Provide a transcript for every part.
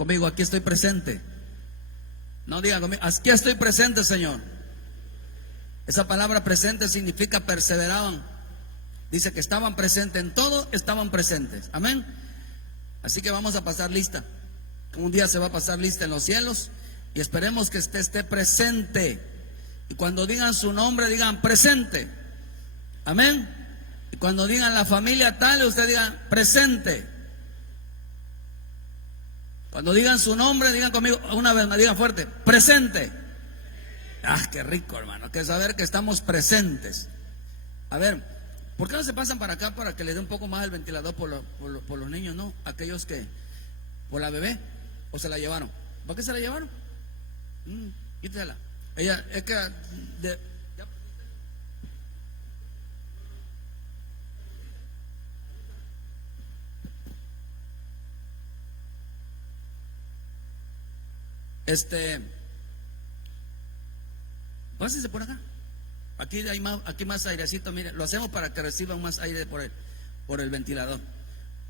conmigo, aquí estoy presente. No diga conmigo, aquí estoy presente, Señor. Esa palabra presente significa perseveraban. Dice que estaban presentes en todo, estaban presentes. Amén. Así que vamos a pasar lista. Un día se va a pasar lista en los cielos y esperemos que usted esté presente. Y cuando digan su nombre, digan presente. Amén. Y cuando digan la familia tal, usted diga presente. Cuando digan su nombre, digan conmigo una vez más, digan fuerte, presente. Ah, qué rico, hermano, que saber que estamos presentes. A ver, ¿por qué no se pasan para acá para que le dé un poco más el ventilador por los niños, no? Aquellos que, por la bebé, o se la llevaron. ¿Por qué se la llevaron? Quítela. Ella, es que pásense por acá. Aquí hay más airecito, mire, lo hacemos para que reciban más aire por el ventilador.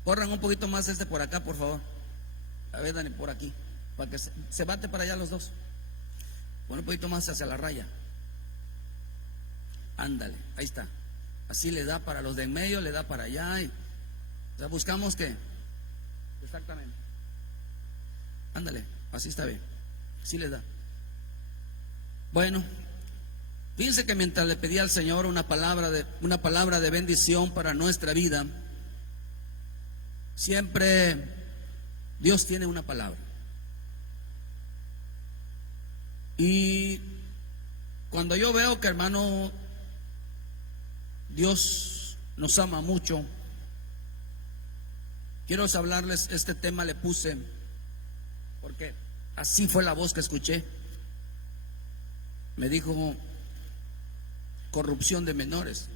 Corran un poquito más por acá, por favor. A ver, Dani, por aquí, para que se bate para allá los dos. Pon un poquito más hacia la raya. Ándale, ahí está. Así le da para los de en medio, le da para allá. O sea, buscamos que exactamente. Ándale, así está bien. Así le da. Bueno, fíjense que mientras le pedí al Señor una palabra de bendición para nuestra vida, siempre Dios tiene una palabra. Y cuando yo veo que, hermano, Dios nos ama mucho, quiero hablarles, este tema le puse porque así fue la voz que escuché. Me dijo corrupción de menores.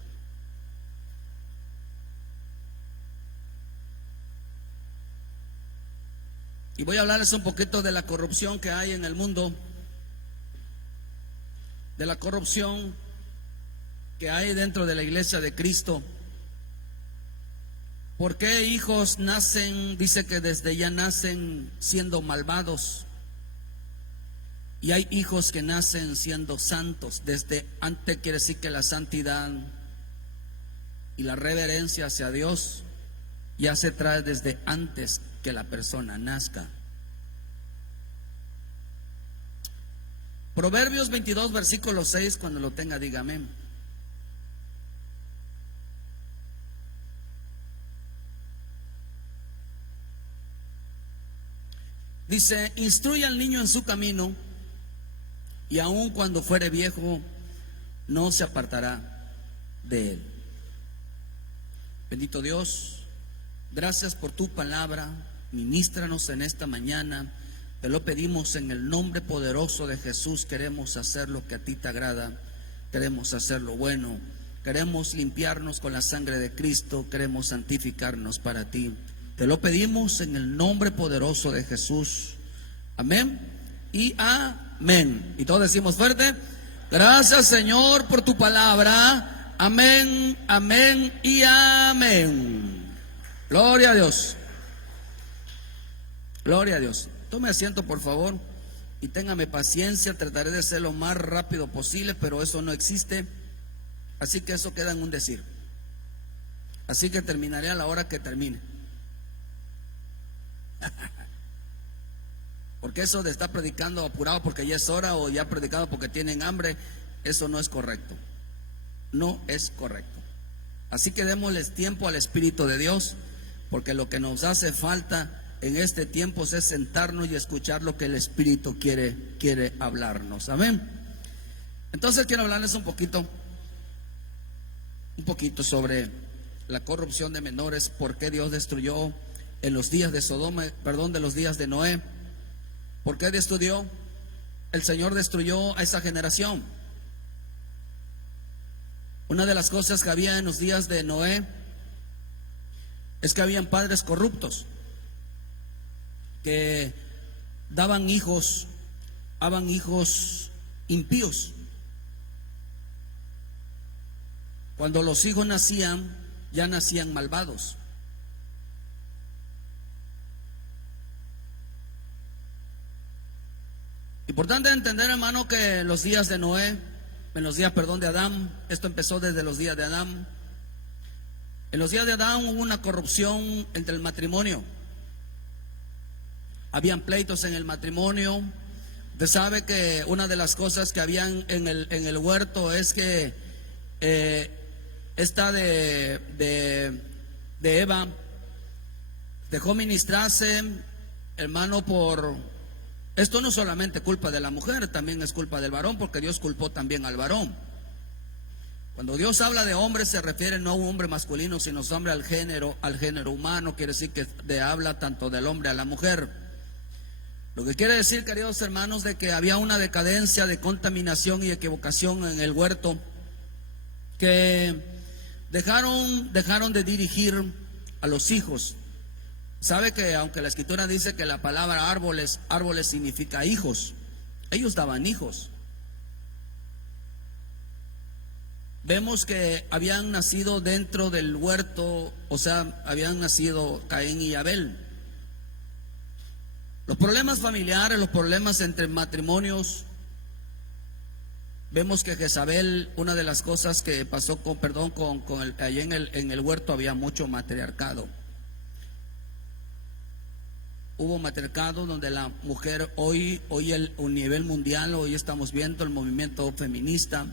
Y voy a hablarles un poquito de la corrupción que hay en el mundo, de la corrupción que hay dentro de la iglesia de Cristo. ¿Por qué hijos nacen? Dice que desde ya nacen siendo malvados. Y hay hijos que nacen siendo santos. Desde antes quiere decir que la santidad y la reverencia hacia Dios ya se trae desde antes que la persona nazca. Proverbios 22, versículo 6, cuando lo tenga, dígame. Dice: instruye al niño en su camino, y aun cuando fuere viejo, no se apartará de él. Bendito Dios, gracias por tu palabra. Ministranos en esta mañana. Te lo pedimos en el nombre poderoso de Jesús. Queremos hacer lo que a ti te agrada. Queremos hacer lo bueno. Queremos limpiarnos con la sangre de Cristo. Queremos santificarnos para ti. Te lo pedimos en el nombre poderoso de Jesús. Amén y amén. Y todos decimos fuerte: gracias, Señor, por tu palabra. Amén, amén y amén. Gloria a Dios. Gloria a Dios. Tome asiento, por favor, y téngame paciencia. Trataré de ser lo más rápido posible, pero eso no existe. Así que eso queda en un decir. Así que terminaré a la hora que termine. Porque eso de estar predicando apurado porque ya es hora, o ya predicado porque tienen hambre, eso no es correcto. No es correcto. Así que démosles tiempo al Espíritu de Dios, porque lo que nos hace falta en este tiempo es sentarnos y escuchar lo que el Espíritu quiere hablarnos. Amén. Entonces quiero hablarles un poquito sobre la corrupción de menores. ¿Por qué Dios destruyó en los días de de los días de Noé? ¿Por qué destruyó? El Señor destruyó a esa generación. Una de las cosas que había en los días de Noé es que habían padres corruptos que daban hijos impíos. Cuando los hijos nacían, ya nacían malvados. Importante entender, hermano, que en los días de Noé, en los días, perdón, de Adán, esto empezó desde los días de Adán. En los días de Adán hubo una corrupción entre el matrimonio. Habían pleitos en el matrimonio. Usted sabe que una de las cosas que habían en el huerto es que esta de Eva dejó ministrarse, hermano, por... Esto no solamente culpa de la mujer, también es culpa del varón, porque Dios culpó también al varón. Cuando Dios habla de hombre, se refiere no a un hombre masculino, sino hombre al género humano. Quiere decir que habla tanto del hombre a la mujer. Lo que quiere decir, queridos hermanos, de que había una decadencia de contaminación y equivocación en el huerto, que dejaron de dirigir a los hijos. Sabe que aunque la escritura dice que la palabra árboles significa hijos, ellos daban hijos. Vemos que habían nacido dentro del huerto, o sea, habían nacido Caín y Abel. Los problemas familiares, los problemas entre matrimonios. Vemos que Jezabel, una de las cosas que pasó allí en el huerto había mucho matriarcado. Hubo matriarcado donde la mujer, hoy a nivel mundial, hoy estamos viendo el movimiento feminista,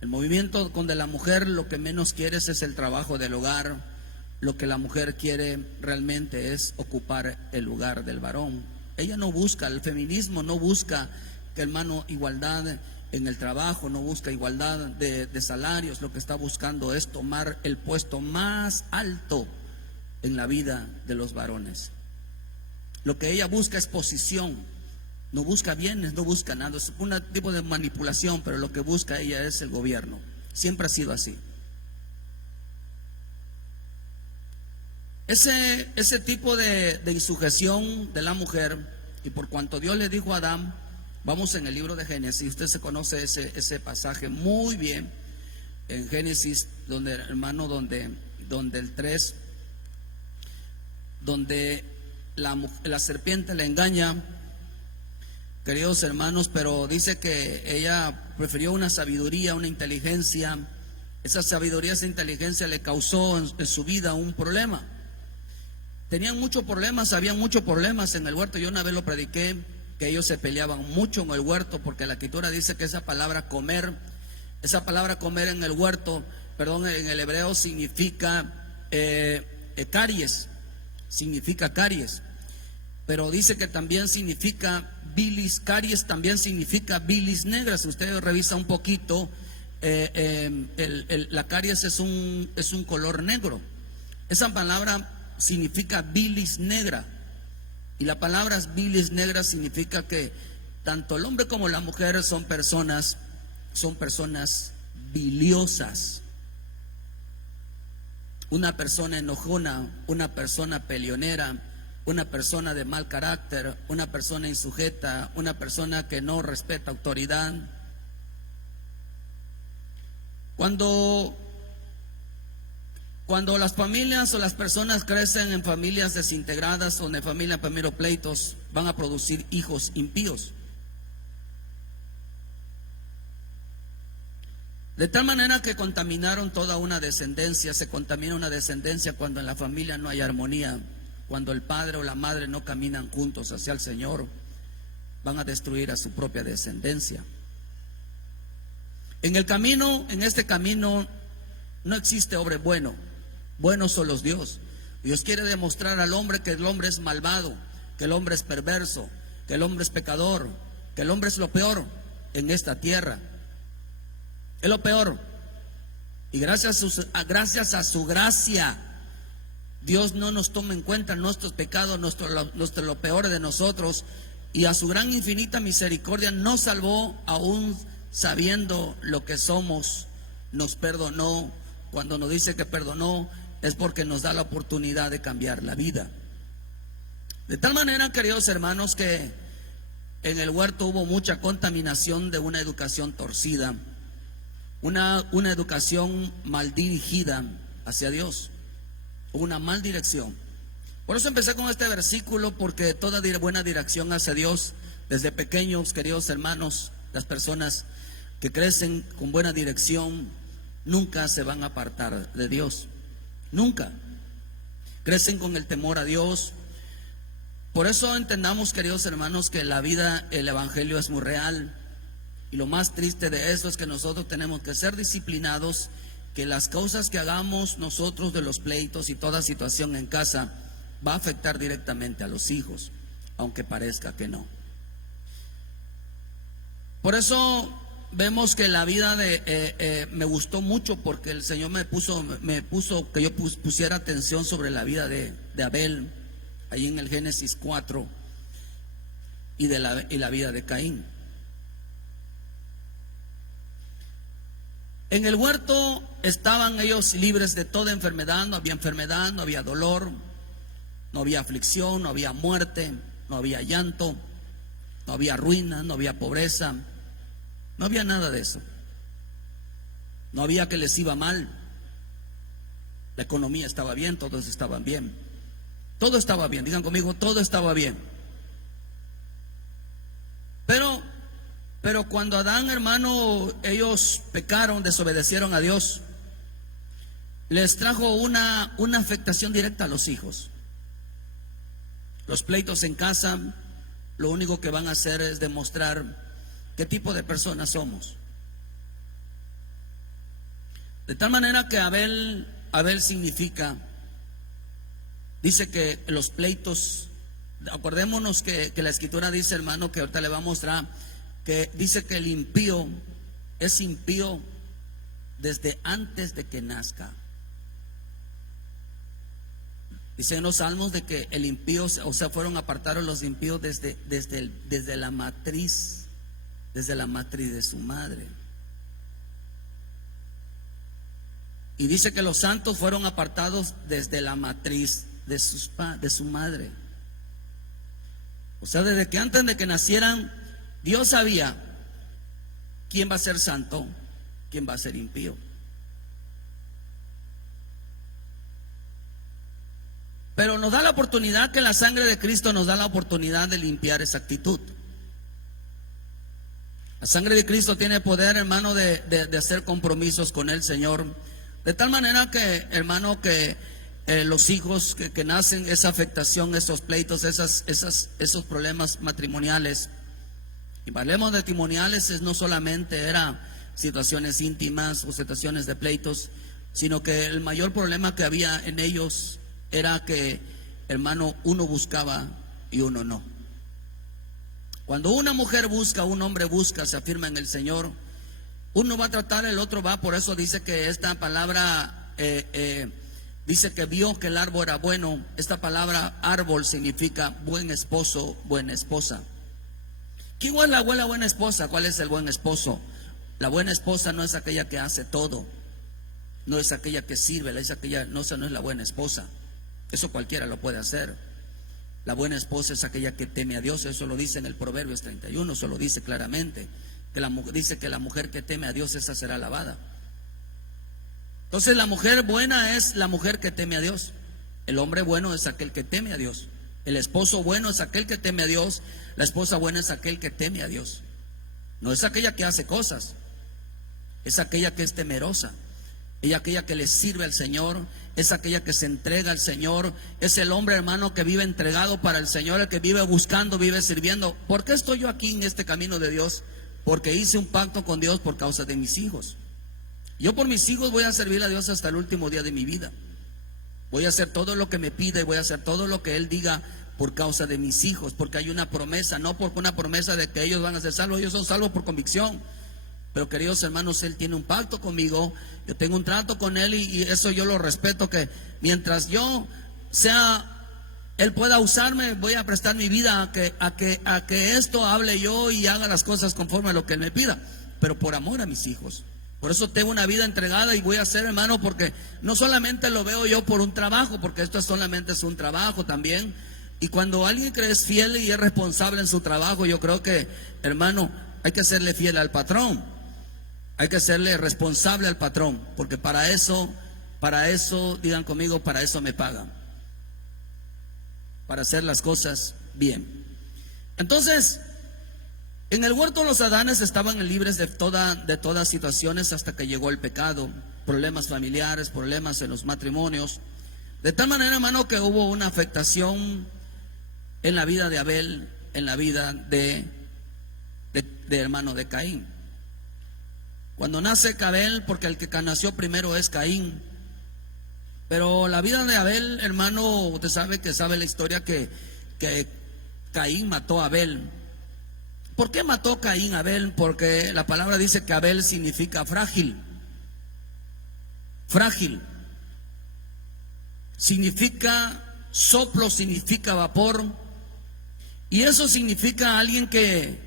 el movimiento donde la mujer lo que menos quiere es el trabajo del hogar. Lo que la mujer quiere realmente es ocupar el lugar del varón. Ella no busca, el feminismo no busca, hermano, igualdad en el trabajo, no busca igualdad de salarios. Lo que está buscando es tomar el puesto más alto en la vida de los varones. Lo que ella busca es posición, no busca bienes, no busca nada, es un tipo de manipulación, pero lo que busca ella es el gobierno. Siempre ha sido así. Ese tipo de insujeción de la mujer, y por cuanto Dios le dijo a Adán, vamos en el libro de Génesis, usted se conoce ese pasaje muy bien, en Génesis, donde el 3, donde la serpiente le engaña, queridos hermanos, pero dice que ella prefirió una sabiduría, una inteligencia. Esa sabiduría, esa inteligencia le causó en su vida un problema. Tenían muchos problemas, había muchos problemas en el huerto. Yo una vez lo prediqué, que ellos se peleaban mucho en el huerto, porque la escritura dice que esa palabra comer en el huerto, perdón, en el hebreo significa caries. Significa caries, pero dice que también significa bilis. Caries también significa bilis negra. Si usted revisa un poquito, la caries es un color negro. Esa palabra significa bilis negra, y la palabra bilis negra significa que tanto el hombre como la mujer son personas biliosas. Una persona enojona, una persona peleonera, una persona de mal carácter, una persona insujeta, una persona que no respeta autoridad. Cuando las familias o las personas crecen en familias desintegradas o en familias primero pleitos, van a producir hijos impíos. De tal manera que contaminaron toda una descendencia. Se contamina una descendencia cuando en la familia no hay armonía, cuando el padre o la madre no caminan juntos hacia el Señor. Van a destruir a su propia descendencia. En este camino no existe hombre bueno. Bueno solo es Dios. Dios quiere demostrar al hombre que el hombre es malvado, que el hombre es perverso, que el hombre es pecador, que el hombre es lo peor en esta tierra. Es lo peor. Y gracias a su gracia, Dios no nos toma en cuenta nuestros pecados, lo peor de nosotros. Y a su gran infinita misericordia nos salvó, aún sabiendo lo que somos. Nos perdonó. Cuando nos dice que perdonó, es porque nos da la oportunidad de cambiar la vida. De tal manera, queridos hermanos, que en el huerto hubo mucha contaminación de una educación torcida, una educación mal dirigida hacia Dios, una mal dirección. Por eso empecé con este versículo, porque toda buena dirección hacia Dios Desde pequeños, queridos hermanos, las personas que crecen con buena dirección nunca se van a apartar de Dios. Nunca. Crecen con el temor a Dios. Por eso entendamos, queridos hermanos, que la vida, el evangelio es muy real. Y lo más triste de eso es que nosotros tenemos que ser disciplinados, que las cosas que hagamos nosotros de los pleitos y toda situación en casa va a afectar directamente a los hijos, aunque parezca que no. Por eso vemos que la vida me gustó mucho, porque el Señor me puso que yo pusiera atención sobre la vida de Abel, ahí en el Génesis 4, y la vida de Caín. En el huerto estaban ellos libres de toda enfermedad, no había dolor, no había aflicción, no había muerte, no había llanto, no había ruina, no había pobreza, no había nada de eso. No había que les iba mal. La economía estaba bien, todos estaban bien. Todo estaba bien, digan conmigo, todo estaba bien. Pero cuando Adán, hermano, ellos pecaron, desobedecieron a Dios, les trajo una afectación directa a los hijos. Los pleitos en casa lo único que van a hacer es demostrar qué tipo de personas somos. De tal manera que Abel significa, dice que los pleitos, acordémonos que la escritura dice, hermano, que ahorita le va a mostrar, que dice que el impío es impío desde antes de que nazca. Dice en los salmos de que el impío, o sea, fueron apartados los impíos desde la matriz de su madre. Y dice que los santos fueron apartados desde la matriz de su madre. O sea, desde que antes de que nacieran, Dios sabía quién va a ser santo, quién va a ser impío. Pero nos da la oportunidad, que la sangre de Cristo nos da la oportunidad de limpiar esa actitud. La sangre de Cristo tiene poder, hermano, de hacer compromisos con el Señor. De tal manera que, hermano, que los hijos que nacen, esa afectación, esos pleitos, esos problemas matrimoniales. Y hablemos de matrimoniales, no solamente eran situaciones íntimas o situaciones de pleitos, sino que el mayor problema que había en ellos era que, hermano, uno buscaba y uno no. Cuando una mujer busca, un hombre busca, se afirma en el Señor, uno va a tratar, el otro va. Por eso dice que esta palabra dice que vio que el árbol era bueno. Esta palabra árbol significa buen esposo, buena esposa. ¿Quién es la buena esposa? ¿Cuál es el buen esposo? La buena esposa no es aquella que hace todo, no es aquella que sirve, esa no es la buena esposa. Eso cualquiera lo puede hacer. La buena esposa es aquella que teme a Dios. Eso lo dice en el Proverbios 31, eso lo dice claramente, dice que la mujer que teme a Dios, esa será alabada. Entonces la mujer buena es la mujer que teme a Dios. El hombre bueno es aquel que teme a Dios. El esposo bueno es aquel que teme a Dios. La esposa buena es aquel que teme a Dios. No es aquella que hace cosas, es aquella que es temerosa. Ella, aquella que le sirve al Señor, es aquella que se entrega al Señor. Es el hombre, hermano, que vive entregado para el Señor, el que vive buscando, vive sirviendo. ¿Por qué estoy yo aquí en este camino de Dios? Porque hice un pacto con Dios por causa de mis hijos. Yo por mis hijos voy a servir a Dios hasta el último día de mi vida. Voy a hacer todo lo que me pide, voy a hacer todo lo que Él diga por causa de mis hijos, porque hay una promesa, no porque una promesa de que ellos van a ser salvos. Ellos son salvos por convicción. Pero queridos hermanos, Él tiene un pacto conmigo, yo tengo un trato con Él, y eso yo lo respeto, que mientras yo Él pueda usarme, voy a prestar mi vida a que esto hable yo y haga las cosas conforme a lo que Él me pida, pero por amor a mis hijos. Por eso tengo una vida entregada y voy a hacer, hermano, porque no solamente lo veo yo por un trabajo, porque esto solamente es un trabajo también. Y cuando alguien que es fiel y es responsable en su trabajo, yo creo que, hermano, hay que serle fiel al patrón. Hay que serle responsable al patrón, porque para eso, digan conmigo, para eso me pagan, para hacer las cosas bien. Entonces, En el huerto los Adanes estaban libres de todas situaciones hasta que llegó el pecado, problemas familiares, problemas en los matrimonios. De tal manera, hermano, que hubo una afectación en la vida de Abel, en la vida de hermano de Caín. Cuando nace Abel, porque el que nació primero es Caín. Pero la vida de Abel, hermano, usted sabe la historia que Caín mató a Abel. ¿Por qué mató Caín a Abel? Porque la palabra dice que Abel significa frágil. Frágil. Significa soplo, significa vapor. Y eso significa alguien que,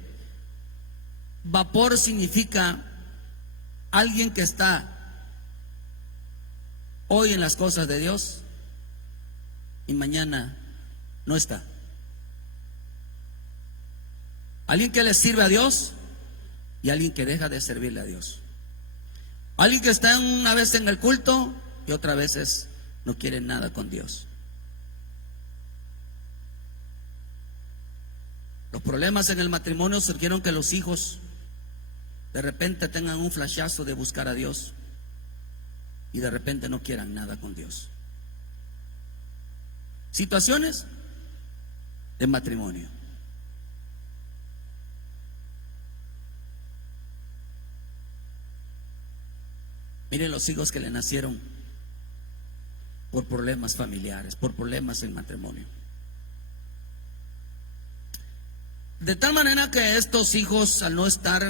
vapor significa alguien que está hoy en las cosas de Dios y mañana no está. Alguien que le sirve a Dios y alguien que deja de servirle a Dios. Alguien que está una vez en el culto y otra vez no quiere nada con Dios. Los problemas en el matrimonio surgieron que los hijos de repente tengan un flashazo de buscar a Dios y de repente no quieran nada con Dios. Situaciones de matrimonio. Miren los hijos que le nacieron por problemas familiares, por problemas en matrimonio. De tal manera que estos hijos, al no estar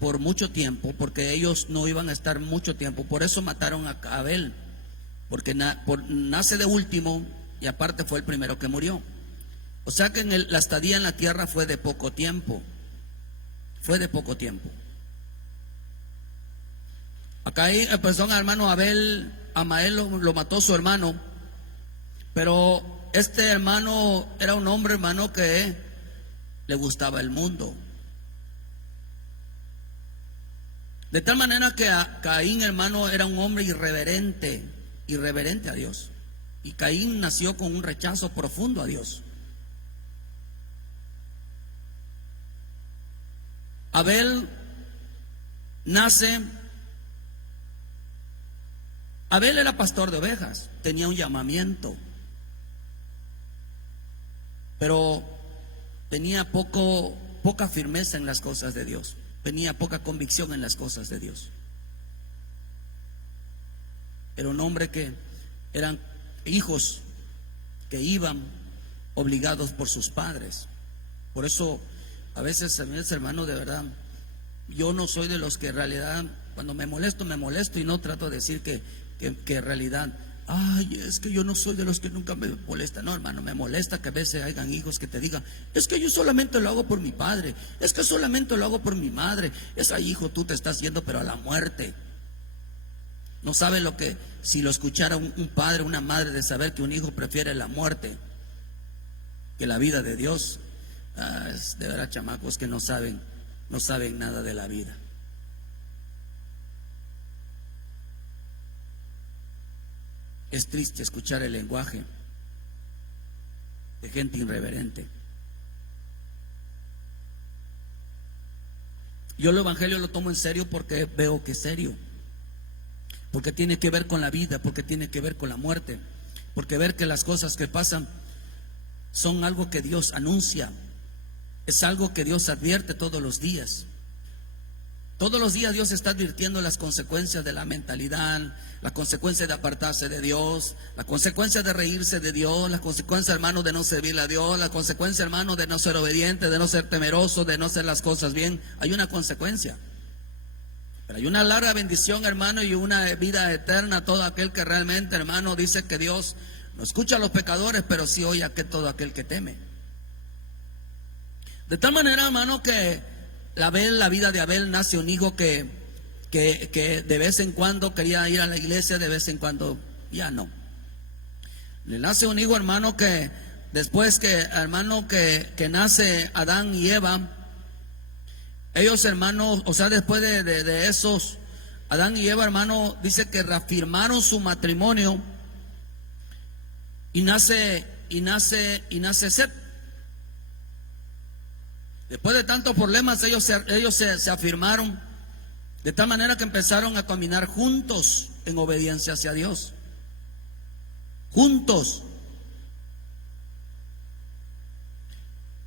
por mucho tiempo, porque ellos no iban a estar mucho tiempo, por eso mataron a Abel, porque nace de último y aparte fue el primero que murió. O sea que la estadía en la tierra fue de poco tiempo. Fue de poco tiempo. Acá hay persona, hermano Abel, Amael lo mató su hermano, pero este hermano era un hombre, hermano, que le gustaba el mundo. De tal manera que Caín, hermano, era un hombre irreverente a Dios. Y Caín nació con un rechazo profundo a Dios. Abel nace. Abel era pastor de ovejas, tenía un llamamiento, pero tenía poca firmeza en las cosas de Dios, tenía poca convicción en las cosas de Dios. Era un hombre que eran hijos que iban obligados por sus padres. Por eso a veces, hermano, de verdad, yo no soy de los que en realidad cuando me molesto y no trato de decir que en realidad, ay, es que yo no soy de los que nunca me molesta. No, hermano, me molesta que a veces hayan hijos que te digan, es que yo solamente lo hago por mi padre, es que solamente lo hago por mi madre. Ese hijo tú te estás yendo pero a la muerte. No sabe lo que, si lo escuchara un padre, una madre, de saber que un hijo prefiere la muerte que la vida de Dios. Es de verdad, chamacos que no saben nada de la vida. Es triste escuchar el lenguaje de gente irreverente. Yo el evangelio lo tomo en serio porque veo que es serio, porque tiene que ver con la vida, porque tiene que ver con la muerte, porque ver que las cosas que pasan son algo que Dios anuncia, es algo que Dios advierte todos los días. Todos los días Dios está advirtiendo las consecuencias de la mentalidad, la consecuencia de apartarse de Dios, la consecuencia de reírse de Dios, la consecuencia, hermano, de no servirle a Dios, la consecuencia, hermano, de no ser obediente, de no ser temeroso, de no hacer las cosas bien. Hay una consecuencia, pero hay una larga bendición, hermano, y una vida eterna a todo aquel que realmente, hermano, dice que Dios no escucha a los pecadores, pero sí oye a todo aquel que teme. De tal manera, hermano, que la vida de Abel nace un hijo que de vez en cuando quería ir a la iglesia, de vez en cuando ya no. Le nace un hijo, hermano, que después que nace Adán y Eva, ellos, hermanos, o sea, después de esos, Adán y Eva, hermano, dice que reafirmaron su matrimonio y nace Set. Después de tantos problemas, ellos se afirmaron, de tal manera que empezaron a caminar juntos en obediencia hacia Dios. Juntos.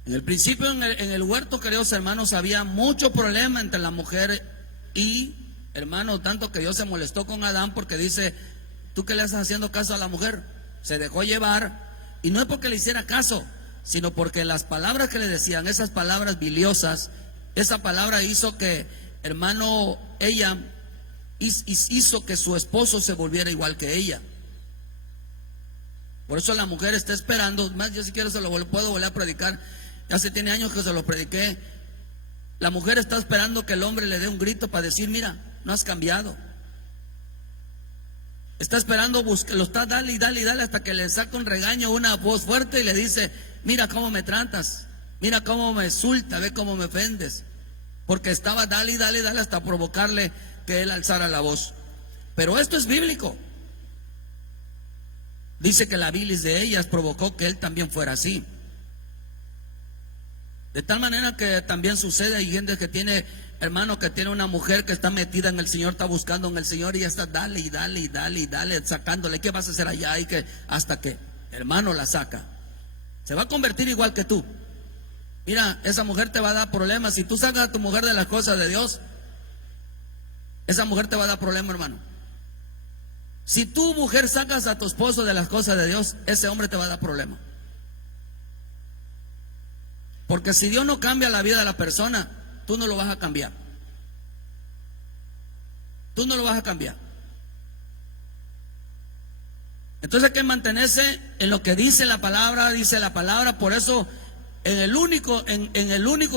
En el principio, en el huerto, queridos hermanos, había mucho problema entre la mujer y, hermano, tanto que Dios se molestó con Adán porque dice: ¿tú qué le estás haciendo caso a la mujer? Se dejó llevar, y no es porque le hiciera caso, sino porque las palabras que le decían, esas palabras viliosas, esa palabra hizo que, hermano, ella hizo que su esposo se volviera igual que ella. Por eso la mujer está esperando. Más, yo si quiero se lo puedo volver a predicar. Hace tiene años que se lo prediqué. La mujer está esperando que el hombre le dé un grito para decir: mira, no has cambiado. Está esperando, lo está dale y dale y dale hasta que le saca un regaño, una voz fuerte, y le dice: mira cómo me tratas, mira cómo me insulta, ve cómo me ofendes. Porque estaba dale y dale y dale hasta provocarle que él alzara la voz. Pero esto es bíblico. Dice que la bilis de ellas provocó que él también fuera así. De tal manera que también sucede, hay gente que tiene, hermano, que tiene una mujer que está metida en el Señor, está buscando en el Señor, y ya está dale y dale y dale y dale, sacándole. ¿Qué vas a hacer allá? Y que hasta que, hermano, la saca. Se va a convertir igual que tú. Mira, esa mujer te va a dar problemas. Si tú sacas a tu mujer de las cosas de Dios, esa mujer te va a dar problemas, hermano. Si tu mujer sacas a tu esposo de las cosas de Dios, ese hombre te va a dar problemas. Porque si Dios no cambia la vida de la persona, tú no lo vas a cambiar. Tú no lo vas a cambiar. Entonces hay que mantenerse en lo que dice la palabra. Por eso en el único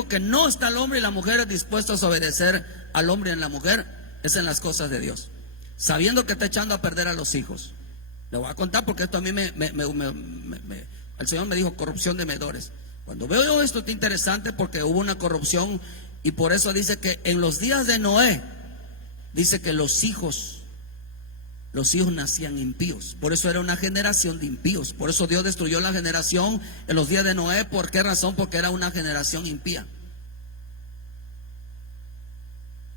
que no está el hombre y la mujer dispuestos a obedecer al hombre y a la mujer es en las cosas de Dios, sabiendo que está echando a perder a los hijos. Le voy a contar porque esto a mí el Señor me dijo: corrupción de medores. Cuando veo yo esto, está interesante porque hubo una corrupción, y por eso dice que en los días de Noé, dice que los hijos nacían impíos. Por eso era una generación de impíos. Por eso Dios destruyó la generación en los días de Noé. ¿Por qué razón? Porque era una generación impía.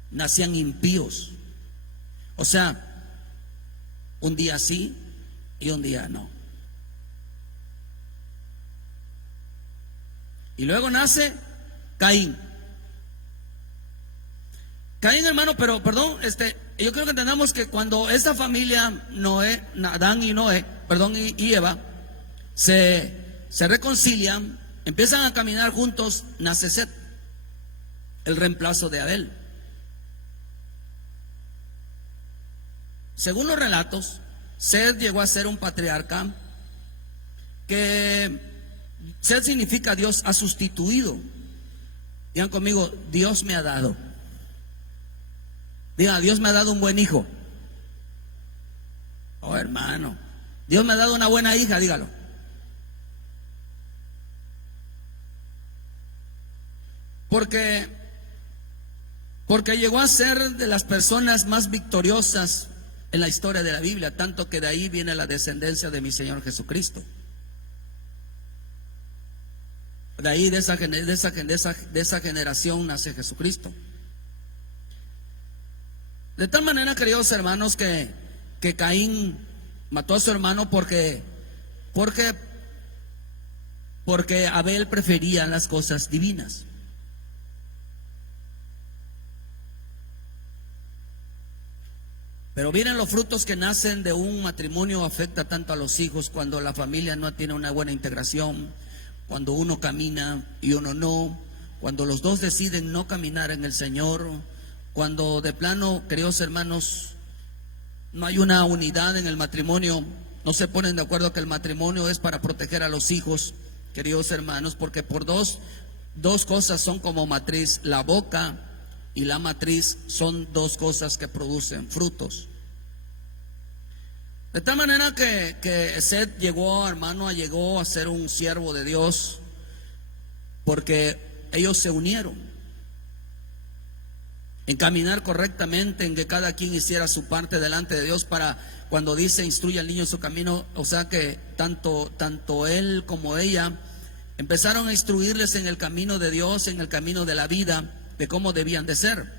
Nacían impíos. O sea, un día sí y un día no. Y luego nace Caín. Caín, hermano, pero perdón, yo creo que entendamos que cuando esta familia, Adán y y Eva, se reconcilian, empiezan a caminar juntos, nace Set, el reemplazo de Abel. Según los relatos, Set llegó a ser un patriarca, que Set significa Dios ha sustituido. Digan conmigo: Dios me ha dado. Diga: Dios me ha dado un buen hijo. Oh, hermano, Dios me ha dado una buena hija, dígalo. Porque llegó a ser de las personas más victoriosas en la historia de la Biblia, tanto que de ahí viene la descendencia de mi Señor Jesucristo. De ahí, de esa generación nace Jesucristo. De tal manera, queridos hermanos, que Caín mató a su hermano porque Abel prefería las cosas divinas. Pero miren, los frutos que nacen de un matrimonio afecta tanto a los hijos. Cuando la familia no tiene una buena integración, cuando uno camina y uno no, cuando los dos deciden no caminar en el Señor, cuando de plano, queridos hermanos, no hay una unidad en el matrimonio, no se ponen de acuerdo que el matrimonio es para proteger a los hijos, queridos hermanos, porque por dos cosas son como matriz: la boca y la matriz son dos cosas que producen frutos. De tal manera que Set llegó a ser un siervo de Dios, porque ellos se unieron en caminar correctamente, en que cada quien hiciera su parte delante de Dios, para cuando dice instruye al niño en su camino, o sea que tanto él como ella Empezaron a instruirles en el camino de Dios, en el camino de la vida, de cómo debían de ser.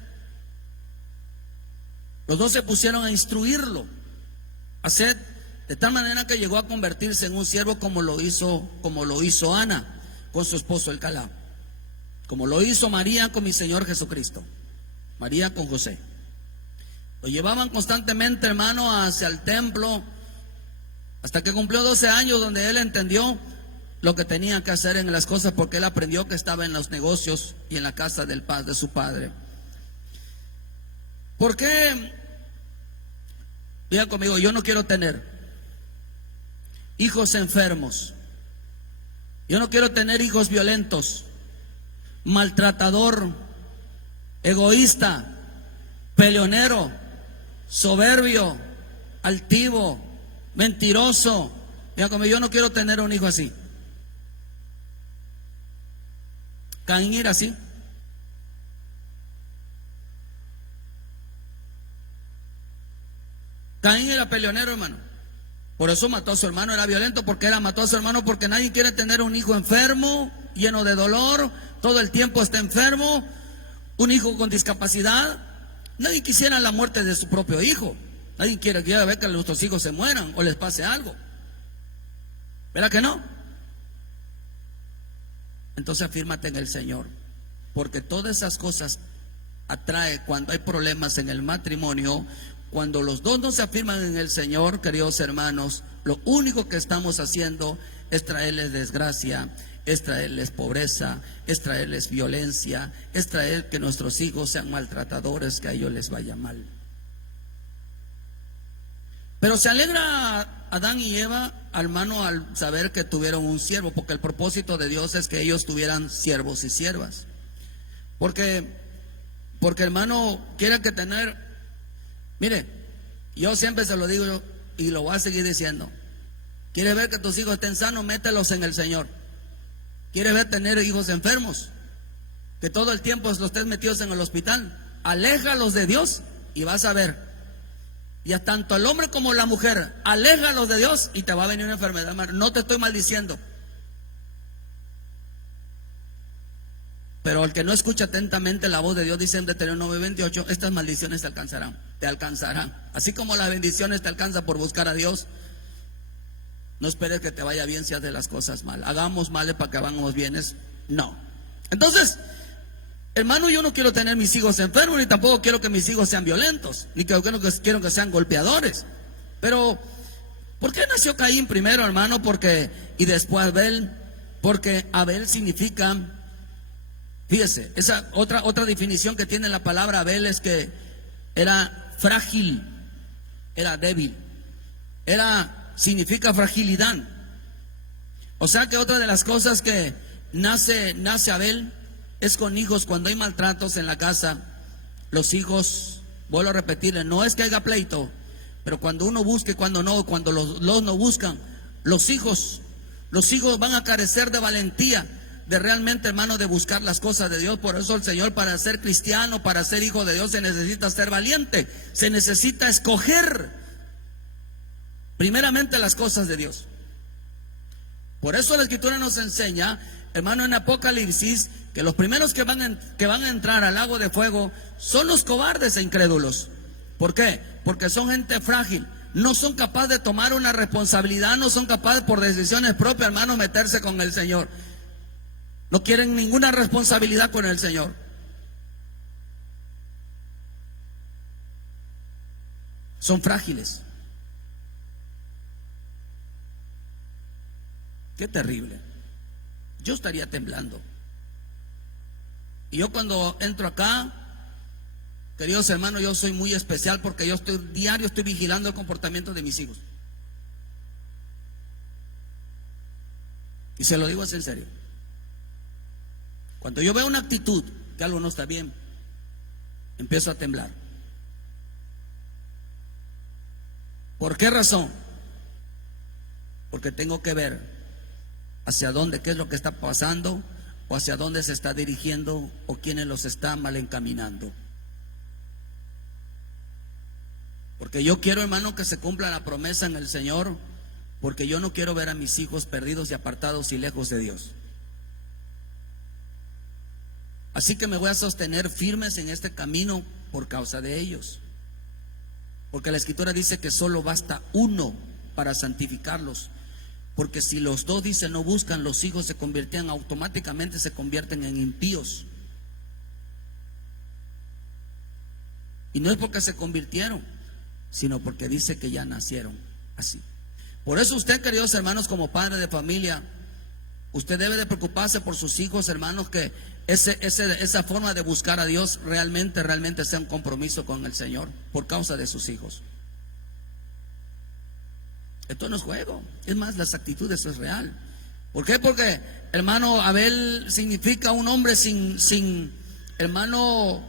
Los dos se pusieron a instruirlo, a Seth, de tal manera que llegó a convertirse en un siervo como lo hizo Ana con su esposo Elcalá, como lo hizo María con mi Señor Jesucristo, María con José. Lo llevaban constantemente, hermano, hacia el templo, hasta que cumplió 12 años, donde él entendió lo que tenía que hacer en las cosas, porque él aprendió que estaba en los negocios y en la casa del paz de su padre. ¿Por qué? Diga conmigo, yo no quiero tener hijos enfermos, yo no quiero tener hijos violentos, maltratador, egoísta, peleonero, soberbio, altivo, mentiroso. Diga conmigo, yo no quiero tener un hijo así. Caín era así. Caín era peleonero, hermano. Por eso mató a su hermano, era violento, mató a su hermano porque nadie quiere tener un hijo enfermo, lleno de dolor, todo el tiempo está enfermo, un hijo con discapacidad. Nadie quisiera la muerte de su propio hijo. Nadie quiere ver que nuestros hijos se mueran o les pase algo. ¿Verdad que no? Entonces afírmate en el Señor, porque todas esas cosas atrae cuando hay problemas en el matrimonio. Cuando los dos no se afirman en el Señor, queridos hermanos, lo único que estamos haciendo es traerles desgracia, es traerles pobreza, es traerles violencia, es traer que nuestros hijos sean maltratadores, que a ellos les vaya mal. Pero se alegra Adán y Eva, hermano, al saber que tuvieron un siervo, porque el propósito de Dios es que ellos tuvieran siervos y siervas. Porque hermano, quieren que tener, mire, yo siempre se lo digo y lo voy a seguir diciendo. ¿Quieres ver que tus hijos estén sanos? Mételos en el Señor. ¿Quieres ver tener hijos enfermos? Que todo el tiempo los estés metidos en el hospital. Aléjalos de Dios y vas a ver. Y a tanto el hombre como la mujer, aléjalos de Dios y te va a venir una enfermedad. No te estoy maldiciendo, pero el que no escucha atentamente la voz de Dios, dice en Deuteronomio 9:28, estas maldiciones te alcanzarán. Así como las bendiciones te alcanzan por buscar a Dios, no esperes que te vaya bien si haces las cosas mal. Hagamos males para que hagamos bienes. No. Entonces, hermano, yo no quiero tener mis hijos enfermos, ni tampoco quiero que mis hijos sean violentos, ni quiero que sean golpeadores. Pero, ¿por qué nació Caín primero, hermano? Y después Abel, porque Abel significa, fíjese, esa otra definición que tiene la palabra Abel es que era frágil, era débil, significa fragilidad. O sea que otra de las cosas que nace Abel es con hijos. Cuando hay maltratos en la casa, los hijos, vuelvo a repetirle, no es que haya pleito, pero cuando uno busca y cuando no, cuando los no buscan, los hijos van a carecer de valentía, de realmente, hermano, de buscar las cosas de Dios. Por eso el Señor, para ser cristiano, para ser hijo de Dios, se necesita ser valiente, se necesita escoger primeramente las cosas de Dios. Por eso la Escritura nos enseña, hermano, en Apocalipsis, que los primeros que van a entrar al lago de fuego son los cobardes e incrédulos. ¿Por qué? Porque son gente frágil, no son capaces de tomar una responsabilidad, no son capaces por decisiones propias, hermano, meterse con el Señor. No quieren ninguna responsabilidad con el Señor. Son frágiles. Qué terrible. Yo estaría temblando. Y yo cuando entro acá, queridos hermanos, yo soy muy especial porque yo diario estoy vigilando el comportamiento de mis hijos. Y se lo digo así en serio. Cuando yo veo una actitud que algo no está bien, empiezo a temblar. ¿Por qué razón? Porque tengo que ver hacia dónde, qué es lo que está pasando, o hacia dónde se está dirigiendo, o quiénes los están mal encaminando. Porque yo quiero, hermano, que se cumpla la promesa en el Señor, porque yo no quiero ver a mis hijos perdidos y apartados y lejos de Dios. Así que me voy a sostener firmes en este camino por causa de ellos. Porque la Escritura dice que solo basta uno para santificarlos. Porque si los dos, dice, no buscan, los hijos se convierten automáticamente, se convierten en impíos. Y no es porque se convirtieron, sino porque dice que ya nacieron así. Por eso usted, queridos hermanos, como padre de familia, usted debe de preocuparse por sus hijos, hermanos, que esa forma de buscar a Dios realmente sea un compromiso con el Señor por causa de sus hijos. Esto no es juego, es más, las actitudes es real. ¿Por qué? Porque, hermano, Abel significa un hombre sin hermano,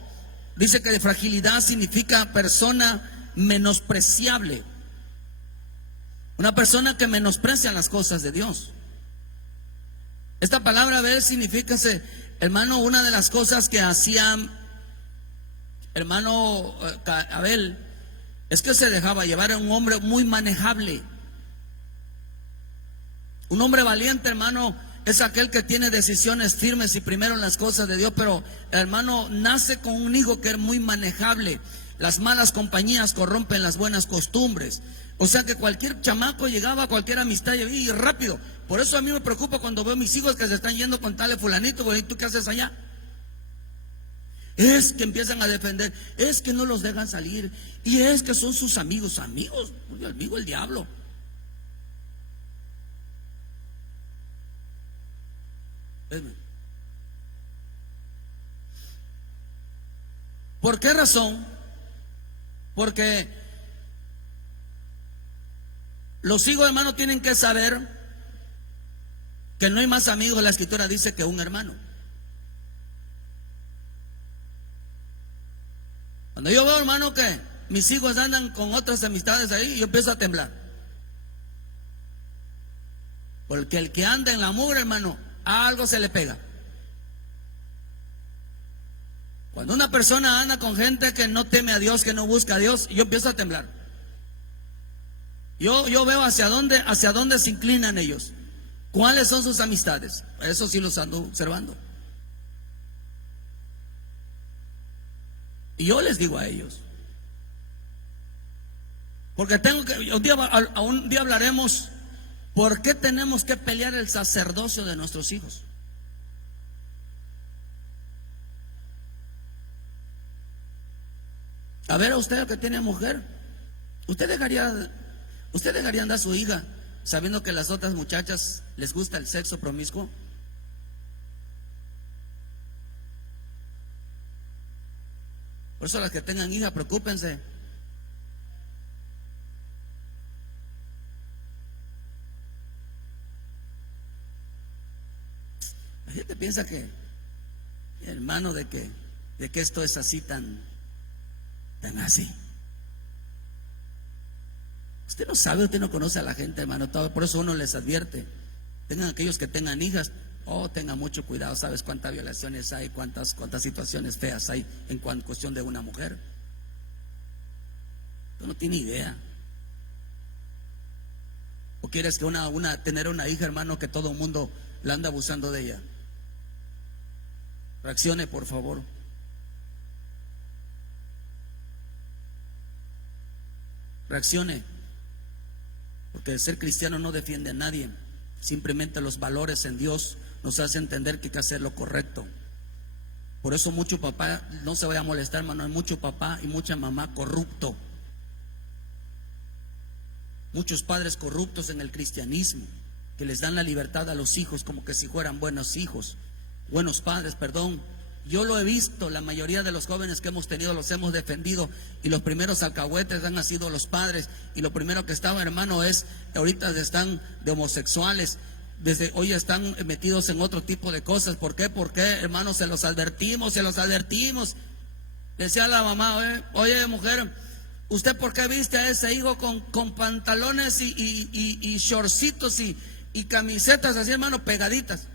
dice que de fragilidad significa persona menospreciable, una persona que menosprecia las cosas de Dios. Esta palabra Abel significa, hermano, una de las cosas que hacía hermano Abel es que se dejaba llevar. Era un hombre muy manejable. Un hombre valiente, hermano, es aquel que tiene decisiones firmes y primero en las cosas de Dios. Pero, hermano, nace con un hijo que es muy manejable. Las malas compañías corrompen las buenas costumbres. O sea que cualquier chamaco llegaba a cualquier amistad y rápido. Por eso a mí me preocupa cuando veo a mis hijos que se están yendo con tal de fulanito. ¿Y tú qué haces allá? Es que empiezan a defender, es que no los dejan salir, y es que son sus amigos. Amigos, amigo el diablo. ¿Por qué razón? Porque los hijos, hermanos, tienen que saber que no hay más amigos, la Escritura dice, que un hermano. Cuando yo veo, hermano, que mis hijos andan con otras amistades ahí, yo empiezo a temblar. Porque el que anda en la mugre, hermano, a algo se le pega. Cuando una persona anda con gente que no teme a Dios, que no busca a Dios, yo empiezo a temblar. Yo veo hacia dónde se inclinan ellos. ¿Cuáles son sus amistades? Eso sí los ando observando. Y yo les digo a ellos, porque un día hablaremos por qué tenemos que pelear el sacerdocio de nuestros hijos. A ver, a usted que tiene mujer, usted dejaría andar a su hija sabiendo que las otras muchachas les gusta el sexo promiscuo. Por eso las que tengan hija, preocúpense. La gente piensa que, hermano, de que esto es así tan así. Usted no sabe, usted no conoce a la gente, hermano. Por eso uno les advierte. Tengan aquellos que tengan hijas, tengan mucho cuidado. Sabes cuántas violaciones hay, cuántas situaciones feas hay en cuestión de una mujer. Tú no tienes idea. ¿O quieres que tener una hija, hermano, que todo el mundo la anda abusando de ella? Reaccione, por favor. Reaccione. Porque el ser cristiano no defiende a nadie. Simplemente los valores en Dios nos hacen entender que hay que hacer lo correcto. Por eso mucho papá, no se vaya a molestar, hermano, hay mucho papá y mucha mamá corrupto. Muchos padres corruptos en el cristianismo, que les dan la libertad a los hijos como que si fueran buenos padres, perdón. Yo lo he visto, la mayoría de los jóvenes que hemos tenido los hemos defendido, y los primeros alcahuetes han sido los padres, y lo primero que estaba, hermano, ahorita están de homosexuales, desde hoy están metidos en otro tipo de cosas. ¿Por qué? Porque, hermano, se los advertimos. Decía la mamá, oye mujer, ¿usted por qué viste a ese hijo con pantalones y shortcitos y camisetas así, hermano, pegaditas?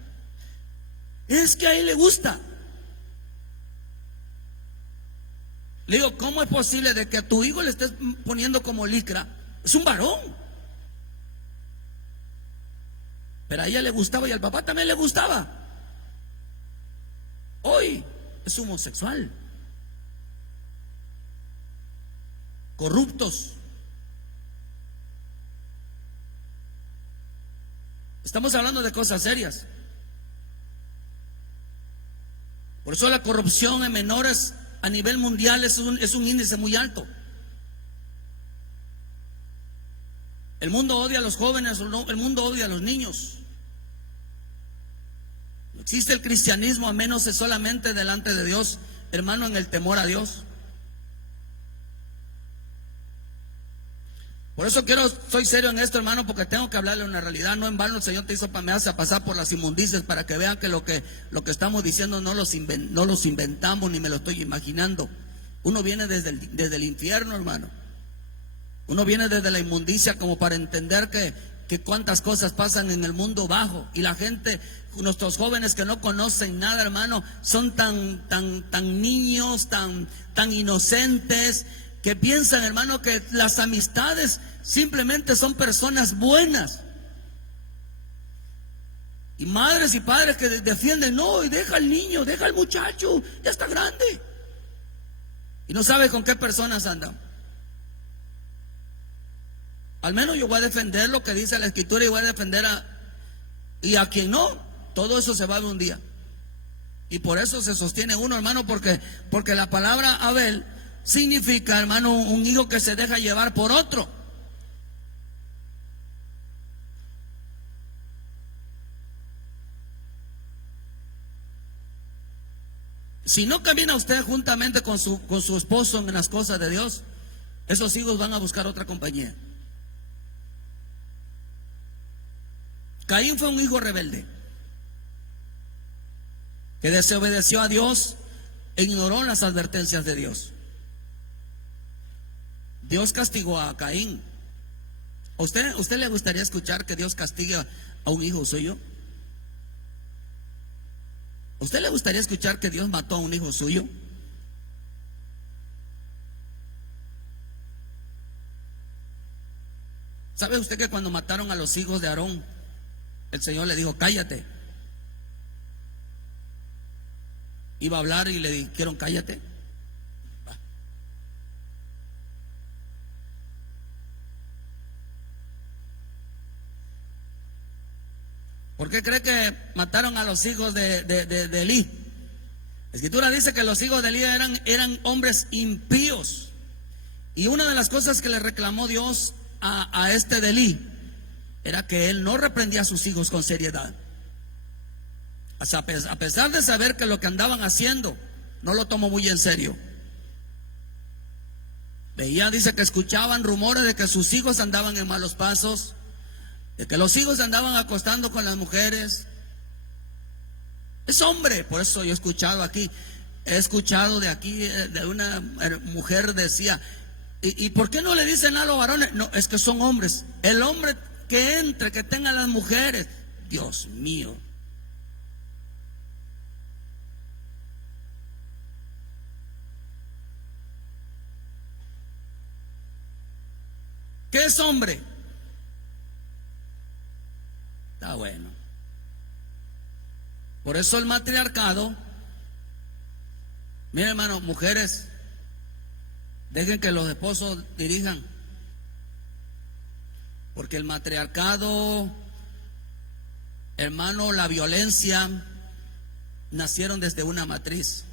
Es que a él le gusta. Le digo, ¿cómo es posible de que a tu hijo le estés poniendo como licra? Es un varón. Pero a ella le gustaba y al papá también le gustaba. Hoy es homosexual. Corruptos. Estamos hablando de cosas serias. Por eso la corrupción en menores a nivel mundial es un índice muy alto. El mundo odia a los jóvenes, el mundo odia a los niños. No existe el cristianismo a menos de solamente delante de Dios, hermano, en el temor a Dios. Por eso soy serio en esto, hermano, porque tengo que hablarle una realidad. No en vano el Señor te hizo me hace pasar por las inmundicias para que vean que lo que estamos diciendo no los inventamos ni me lo estoy imaginando. Uno viene desde el infierno, hermano. Uno viene desde la inmundicia como para entender que cuántas cosas pasan en el mundo bajo. Y la gente, nuestros jóvenes que no conocen nada, hermano, son tan niños, tan inocentes, que piensan, hermano, que las amistades simplemente son personas buenas. Y madres y padres que defienden, no, y deja al niño, deja al muchacho, ya está grande. Y no sabe con qué personas andan. Al menos yo voy a defender lo que dice la Escritura y voy a defender a quien no, todo eso se va de un día. Y por eso se sostiene uno, hermano, porque la palabra Abel significa, hermano, un hijo que se deja llevar por otro. Si no camina usted juntamente con su esposo en las cosas de Dios, esos hijos van a buscar otra compañía. Caín fue un hijo rebelde que desobedeció a Dios e ignoró las advertencias de Dios. Dios castigó a Caín. ¿A usted le gustaría escuchar que Dios castigue a un hijo suyo? ¿A usted le gustaría escuchar que Dios mató a un hijo suyo? ¿Sabe usted que cuando mataron a los hijos de Aarón, el Señor le dijo, cállate? Iba a hablar y le dijeron, cállate. ¿Por qué cree que mataron a los hijos de Elí? La Escritura dice que los hijos de Elí eran hombres impíos. Y una de las cosas que le reclamó Dios a este de Elí era que él no reprendía a sus hijos con seriedad. A pesar de saber que lo que andaban haciendo no lo tomó muy en serio. Dice que escuchaban rumores de que sus hijos andaban en malos pasos, de que los hijos andaban acostando con las mujeres. Es hombre. Por eso yo he escuchado de aquí, de una mujer decía, ¿y por qué no le dicen a los varones? No, es que son hombres. El hombre que entre, que tenga las mujeres. Dios mío. ¿Qué es hombre? Está bueno. Por eso el matriarcado, miren, hermano, mujeres, dejen que los esposos dirijan, porque el matriarcado, hermano, la violencia nacieron desde una matriz.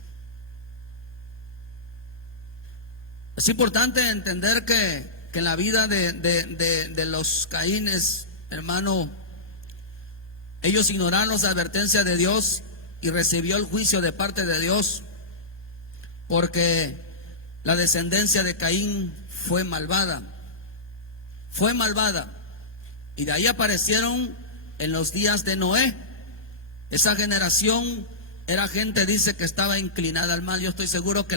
Es importante entender que en la vida de los Caínes, hermano, ellos ignoraron las advertencias de Dios y recibió el juicio de parte de Dios, porque la descendencia de Caín fue malvada. Fue malvada. Y de ahí aparecieron en los días de Noé. Esa generación era gente, dice, que estaba inclinada al mal. Yo estoy seguro que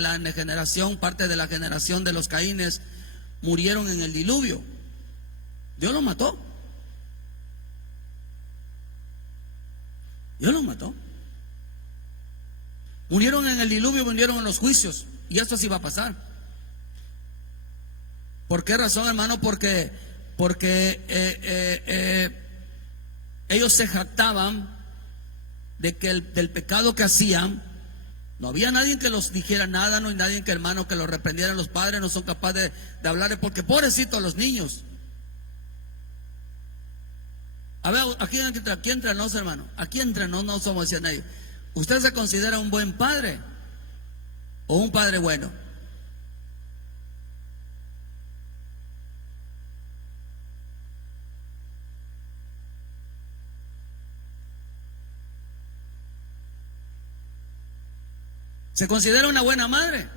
parte de la generación de los Caínes murieron en el diluvio. Dios los mató. Dios los mató. Murieron en el diluvio, murieron en los juicios. Y esto sí va a pasar. ¿Por qué razón, hermano? Porque ellos se jactaban de que del pecado que hacían, No había nadie que los dijera nada, no hay nadie que, hermano, que los reprendieran. Los padres no son capaces de hablarle, porque pobrecitos los niños. A ver, aquí entre nos, hermano, aquí entre nos no somos decía nadie. ¿Usted se considera un buen padre o un padre bueno? ¿Se considera una buena madre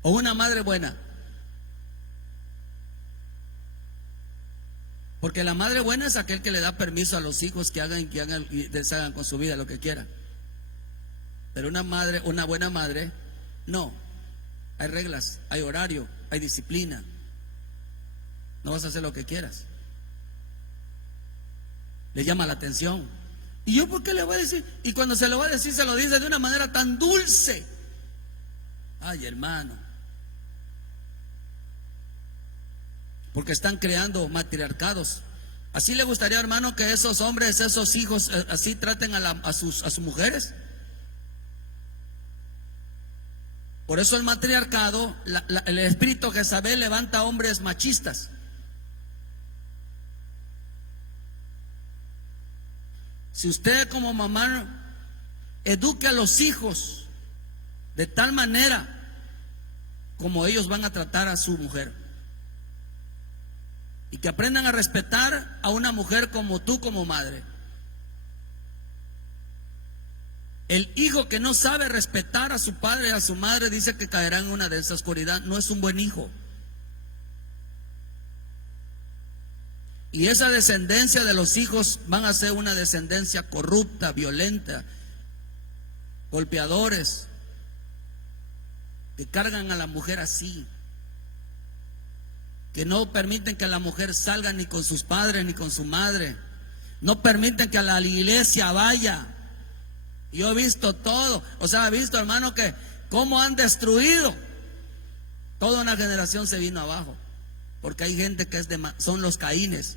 o una madre buena? Porque la madre buena es aquel que le da permiso a los hijos que hagan y deshagan con su vida lo que quieran. Pero una buena madre, no. Hay reglas, hay horario, hay disciplina. No vas a hacer lo que quieras. Le llama la atención. ¿Y yo por qué le voy a decir? Y cuando se lo va a decir, se lo dice de una manera tan dulce. Ay, hermano. Porque están creando matriarcados. Así le gustaría, hermano, que esos hombres, esos hijos, así traten a sus mujeres. Por eso el matriarcado, el espíritu Jezabel levanta hombres machistas. Si usted como mamá eduque a los hijos de tal manera como ellos van a tratar a su mujer, y que aprendan a respetar a una mujer como tú como madre. El hijo que no sabe respetar a su padre y a su madre, dice que caerá en una densa oscuridad. No es un buen hijo. Y esa descendencia de los hijos van a ser una descendencia corrupta, violenta, golpeadores, que cargan a la mujer así, que no permiten que la mujer salga ni con sus padres ni con su madre, no permiten que a la iglesia vaya. Yo he visto todo, o sea, he visto, hermano, que cómo han destruido. Toda una generación se vino abajo, porque hay gente que son los Caínes.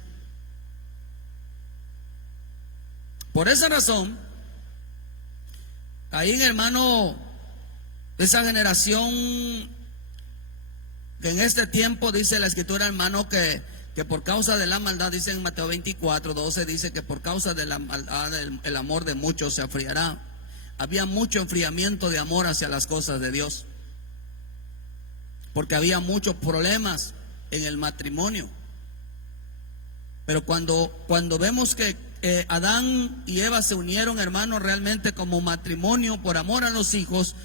Por esa razón, Caín, hermano, esa generación que en este tiempo dice la escritura, hermano, que por causa de la maldad, dice en Mateo 24:12, dice que por causa de la maldad el amor de muchos se enfriará. Había mucho enfriamiento de amor hacia las cosas de Dios, porque había muchos problemas en el matrimonio. Pero cuando vemos que Adán y Eva se unieron, hermanos, realmente como matrimonio por amor a los hijos,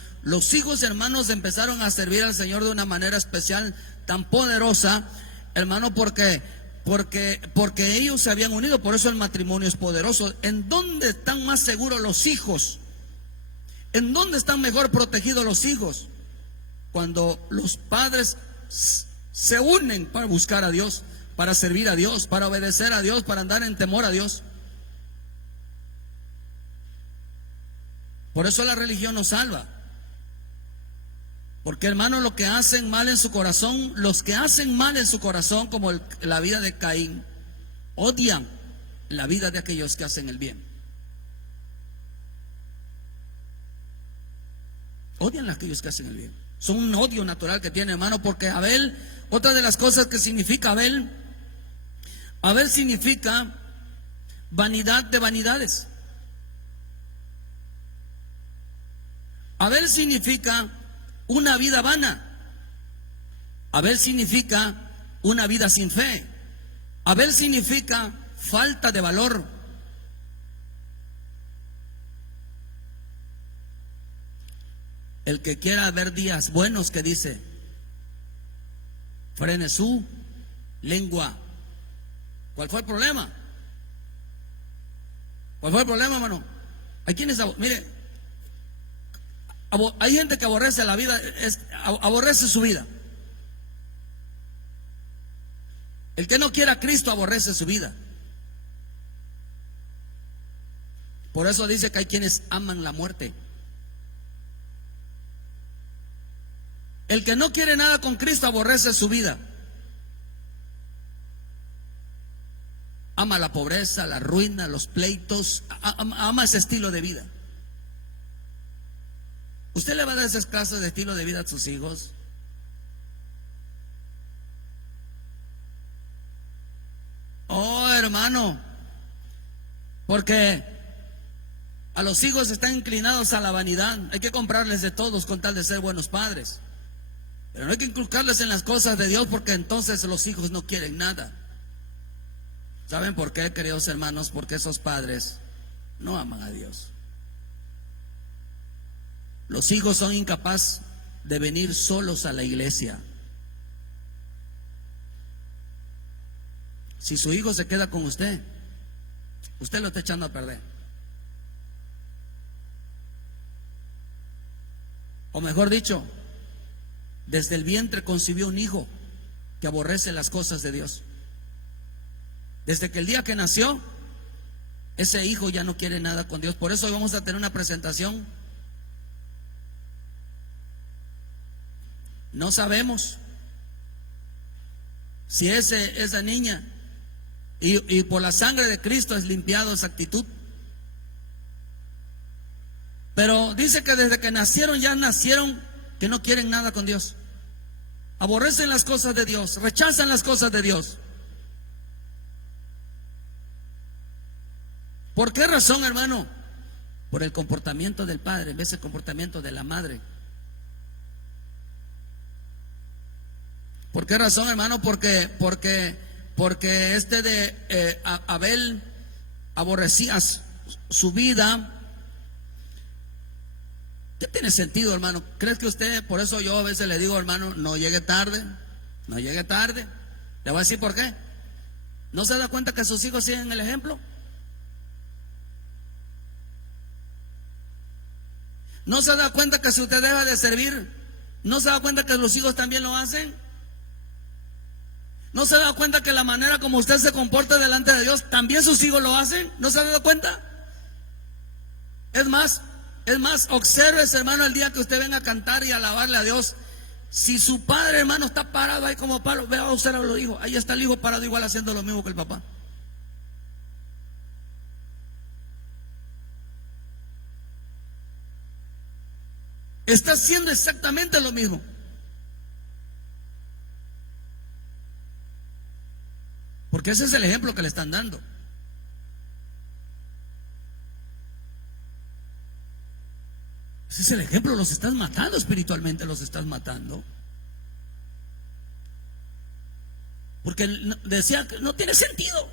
hermanos, empezaron a servir al Señor de una manera especial, tan poderosa, hermano, porque ellos se habían unido. Por eso el matrimonio es poderoso. ¿En dónde están más seguros los hijos? ¿En dónde están mejor protegidos los hijos? Cuando los padres se unen para buscar a Dios, para servir a Dios, para obedecer a Dios, para andar en temor a Dios. Por eso la religión nos salva. Porque, hermano, los que hacen mal en su corazón, como la vida de Caín, odian la vida de aquellos que hacen el bien. Odian a aquellos que hacen el bien. Son un odio natural que tiene, hermano, porque Abel, otra de las cosas que significa Abel significa vanidad de vanidades. Abel significa una vida vana. Abel significa una vida sin fe. Abel significa falta de valor. El que quiera ver días buenos, que dice, frene su lengua. ¿Cuál fue el problema? ¿Cuál fue el problema, hermano? Hay quienes, mire, hay gente que aborrece la vida, aborrece su vida. El que no quiera a Cristo aborrece su vida. Por eso dice que hay quienes aman la muerte. El que no quiere nada con Cristo aborrece su vida. Ama la pobreza, la ruina, los pleitos, ama ese estilo de vida. ¿Usted le va a dar esas clases de estilo de vida a sus hijos? Oh, hermano, porque a los hijos están inclinados a la vanidad. Hay que comprarles de todos con tal de ser buenos padres, pero no hay que inculcarles en las cosas de Dios, porque entonces los hijos no quieren nada. ¿Saben por qué, queridos hermanos? Porque esos padres no aman a Dios. Los hijos son incapaces de venir solos a la iglesia. Si su hijo se queda con usted, usted lo está echando a perder. O mejor dicho, desde el vientre concibió un hijo que aborrece las cosas de Dios. Desde que el día que nació, ese hijo ya no quiere nada con Dios. Por eso hoy vamos a tener una presentación. No sabemos si esa niña y por la sangre de Cristo es limpiado esa actitud. Pero dice que desde que nacieron, ya nacieron que no quieren nada con Dios. Aborrecen las cosas de Dios, rechazan las cosas de Dios. ¿Por qué razón, hermano? Por el comportamiento del padre en vez del comportamiento de la madre. ¿Por qué razón, hermano? Porque Abel aborrecía su vida. ¿Qué tiene sentido, hermano? ¿Crees que usted, por eso yo a veces le digo, hermano, no llegue tarde, no llegue tarde? Le voy a decir por qué. ¿No se da cuenta que sus hijos siguen el ejemplo? ¿No se da cuenta que si usted deja de servir, no se da cuenta que los hijos también lo hacen? ¿No se da cuenta que la manera como usted se comporta delante de Dios, también sus hijos lo hacen? ¿No se ha dado cuenta? Es más, obsérvese, hermano, el día que usted venga a cantar y alabarle a Dios. Si su padre, hermano, está parado ahí como palo, vea, observa a los hijos. Ahí está el hijo parado igual haciendo lo mismo que el papá. Está haciendo exactamente lo mismo. Porque ese es el ejemplo que le están dando. Ese es el ejemplo, los estás matando espiritualmente, los estás matando. Porque decía que no tiene sentido.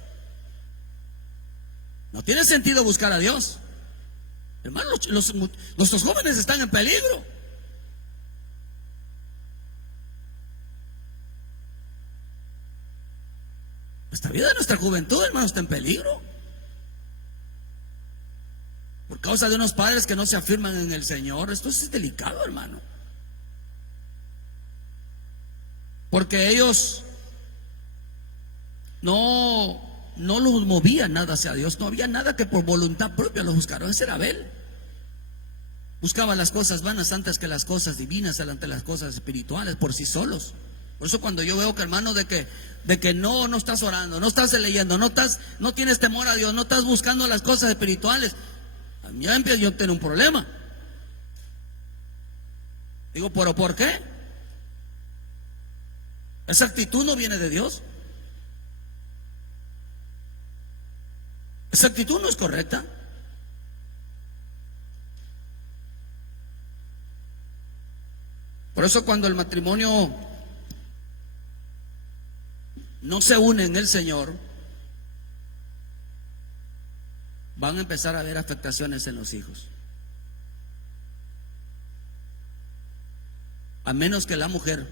No tiene sentido buscar a Dios. Hermano, nuestros jóvenes están en peligro. Nuestra vida, nuestra juventud, hermano, está en peligro. Por causa de unos padres que no se afirman en el Señor. Esto es delicado, hermano. Porque ellos no los movía nada hacia Dios. No había nada que por voluntad propia los buscaron. Ese era Abel. Buscaba las cosas vanas antes que las cosas divinas, ante las cosas espirituales por sí solos. Por eso cuando yo veo que, hermano, de que no estás orando, no estás leyendo, no tienes temor a Dios, no estás buscando las cosas espirituales, a mí ya empiezo yo a tener un problema. Digo, ¿pero por qué? Esa actitud no viene de Dios. Esa actitud no es correcta. Por eso cuando el matrimonio no se une en el Señor, van a empezar a haber afectaciones en los hijos. A menos que la mujer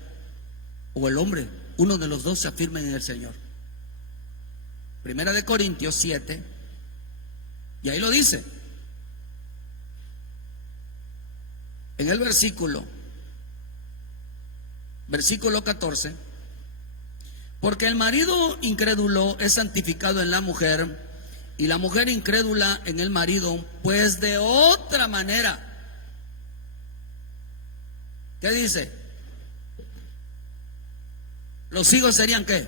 o el hombre, uno de los dos, se afirmen en el Señor. Primera de Corintios 7, y ahí lo dice, en el versículo 14, porque el marido incrédulo es santificado en la mujer, y la mujer incrédula en el marido, pues de otra manera. ¿Qué dice? Los hijos serían ¿qué?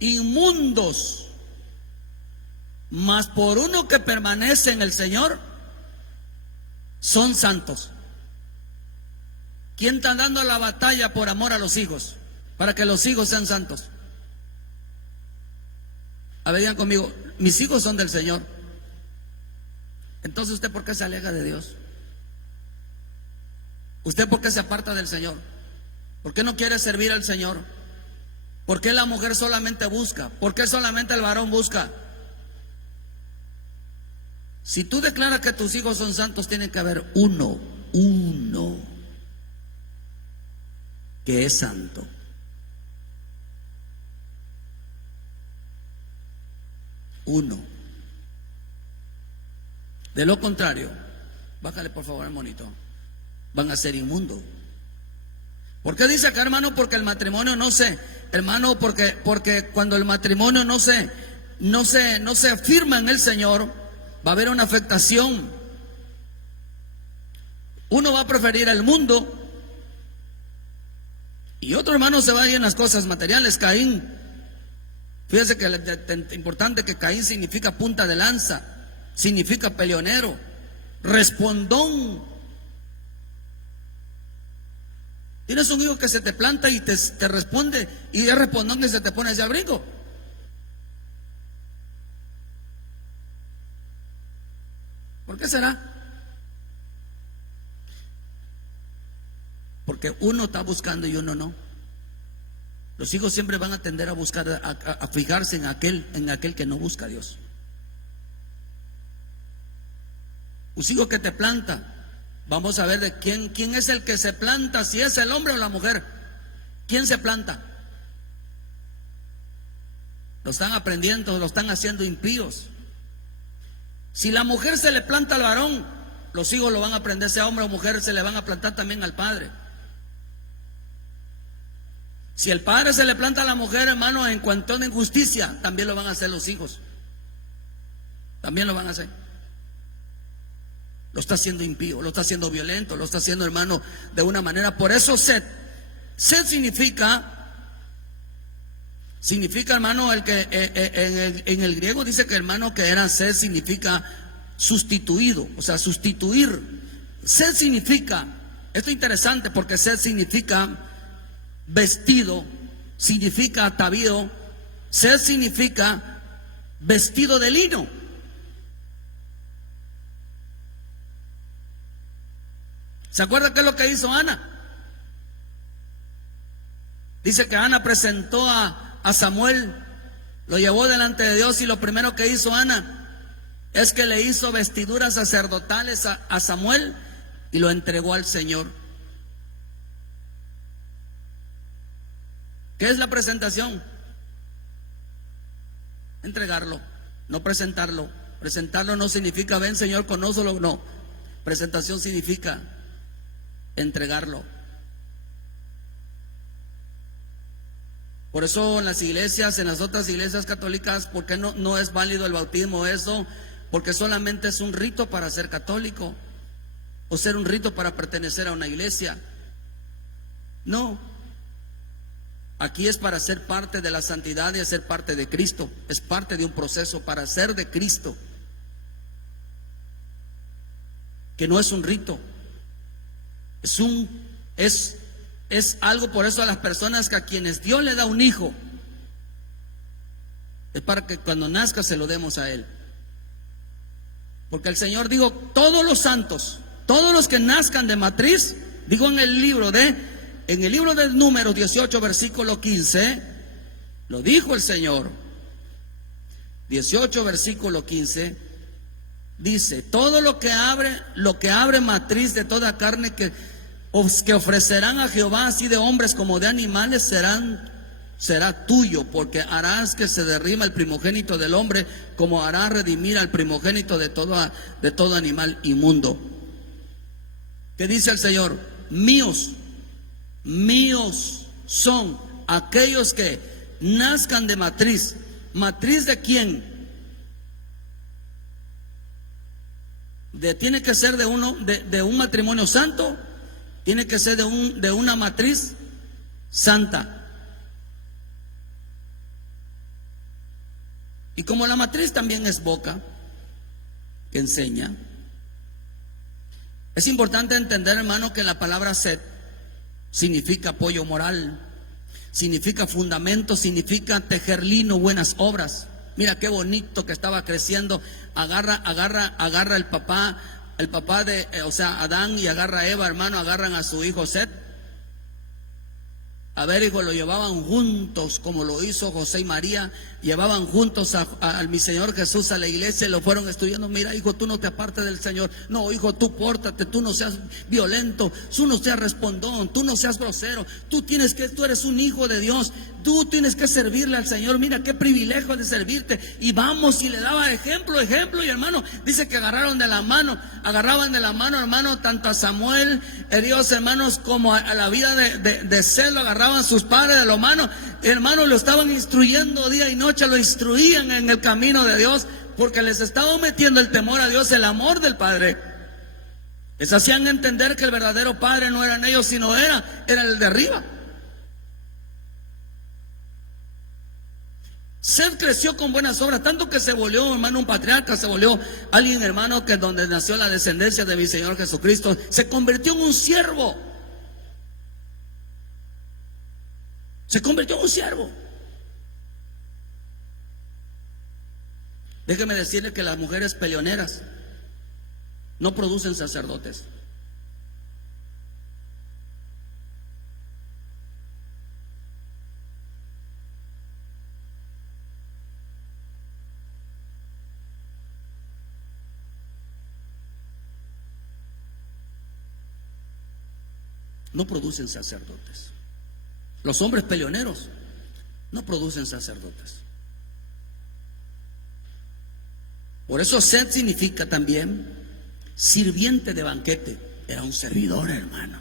Inmundos, mas por uno que permanece en el Señor, son santos. ¿Quién está dando la batalla por amor a los hijos? Para que los hijos sean santos. A ver, digan conmigo, mis hijos son del Señor. Entonces, ¿usted por qué se aleja de Dios? ¿Usted por qué se aparta del Señor? ¿Por qué no quiere servir al Señor? ¿Por qué la mujer solamente busca? ¿Por qué solamente el varón busca? Si tú declaras que tus hijos son santos, tiene que haber uno que es santo. Uno. De lo contrario, bájale por favor el monito, van a ser inmundos. ¿Por qué dice acá, hermano? Porque el matrimonio hermano, porque cuando el matrimonio no se afirma en el Señor, va a haber una afectación. Uno va a preferir el mundo y otro, hermano, se va a ir en las cosas materiales. Caín, fíjese que es importante que Caín significa punta de lanza, significa peleonero, respondón. Tienes un hijo que se te planta y te responde, y es respondón y se te pone ese abrigo. ¿Por qué será? Porque uno está buscando y uno no. Los hijos siempre van a tender a buscar, a fijarse en aquel que no busca a Dios. Un hijo que te planta, vamos a ver de quién es el que se planta, si es el hombre o la mujer. ¿Quién se planta? Lo están aprendiendo, lo están haciendo impíos. Si la mujer se le planta al varón, los hijos lo van a aprender. Sea hombre o mujer, se le van a plantar también al padre. Si el padre se le planta a la mujer, hermano, en cuanto a injusticia, también lo van a hacer los hijos. También lo van a hacer. Lo está haciendo impío, lo está haciendo violento, lo está haciendo, hermano, de una manera. Por eso sed significa, hermano, el que en el griego dice que, hermano, que era sed significa sustituido, o sea, sustituir. Sed significa, esto es interesante porque sed significa vestido, significa atavío. Sed significa vestido de lino. ¿Se acuerda qué es lo que hizo Ana? Dice que Ana presentó a Samuel, lo llevó delante de Dios, y lo primero que hizo Ana es que le hizo vestiduras sacerdotales a Samuel y lo entregó al Señor. ¿Qué es la presentación? Entregarlo, no presentarlo. Presentarlo no significa ven Señor, conócelo, no. Presentación significa entregarlo. Por eso en las iglesias, en las otras iglesias católicas, ¿por qué no es válido el bautismo? Eso, porque solamente es un rito para ser católico, o ser un rito para pertenecer a una iglesia. No, aquí es para ser parte de la santidad y ser parte de Cristo. Es parte de un proceso para ser de Cristo, que no es un rito. Es algo. Por eso a las personas que a quienes Dios le da un hijo, es para que cuando nazca se lo demos a Él. Porque el Señor dijo, todos los santos, todos los que nazcan de matriz, dijo en el libro de Números 18, versículo 15, lo dijo el Señor. 18, versículo 15, dice: todo lo que abre matriz de toda carne que ofrecerán a Jehová, así de hombres como de animales, será tuyo, porque harás que se derrima el primogénito del hombre, como hará redimir al primogénito de todo animal inmundo. ¿Qué dice el Señor? Míos son aquellos que nazcan de matriz. ¿Matriz de quién? Tiene que ser de un matrimonio santo. Tiene que ser de una matriz santa. Y como la matriz también es boca que enseña, Es importante entender, hermano, que la palabra sed significa apoyo moral, significa fundamento, significa tejer lino, buenas obras. Mira qué bonito que estaba creciendo. Agarra el papá de, o sea, Adán, y agarra a Eva, hermano, agarran a su hijo Set. A ver, hijo, lo llevaban juntos, como lo hizo José y María, llevaban juntos a mi Señor Jesús a la iglesia y lo fueron estudiando. Mira, hijo, tú no te apartes del Señor. No, hijo, tú pórtate, tú no seas violento, tú no seas respondón, tú no seas grosero. Tú eres un hijo de Dios, tú tienes que servirle al Señor. Mira qué privilegio de servirte. Y vamos, y le daba ejemplo, y hermano, dice que agarraban de la mano, hermano, tanto a Samuel, Dios, hermanos, como a la vida de Sed, lo agarraban sus padres de la mano, hermanos, lo estaban instruyendo día y noche, lo instruían en el camino de Dios, porque les estaba metiendo el temor a Dios, el amor del Padre. Les hacían entender que el verdadero Padre no eran ellos, sino era el de arriba. Sed creció con buenas obras, tanto que se volvió, hermano, un patriarca, se volvió alguien, hermano, que donde nació la descendencia de mi Señor Jesucristo, se convirtió en un siervo. Se convirtió en un siervo. Déjeme decirle que las mujeres peleoneras no producen sacerdotes. No producen sacerdotes. Los hombres peleoneros no producen sacerdotes. Por eso Sed significa también sirviente de banquete. Era un servidor, hermano.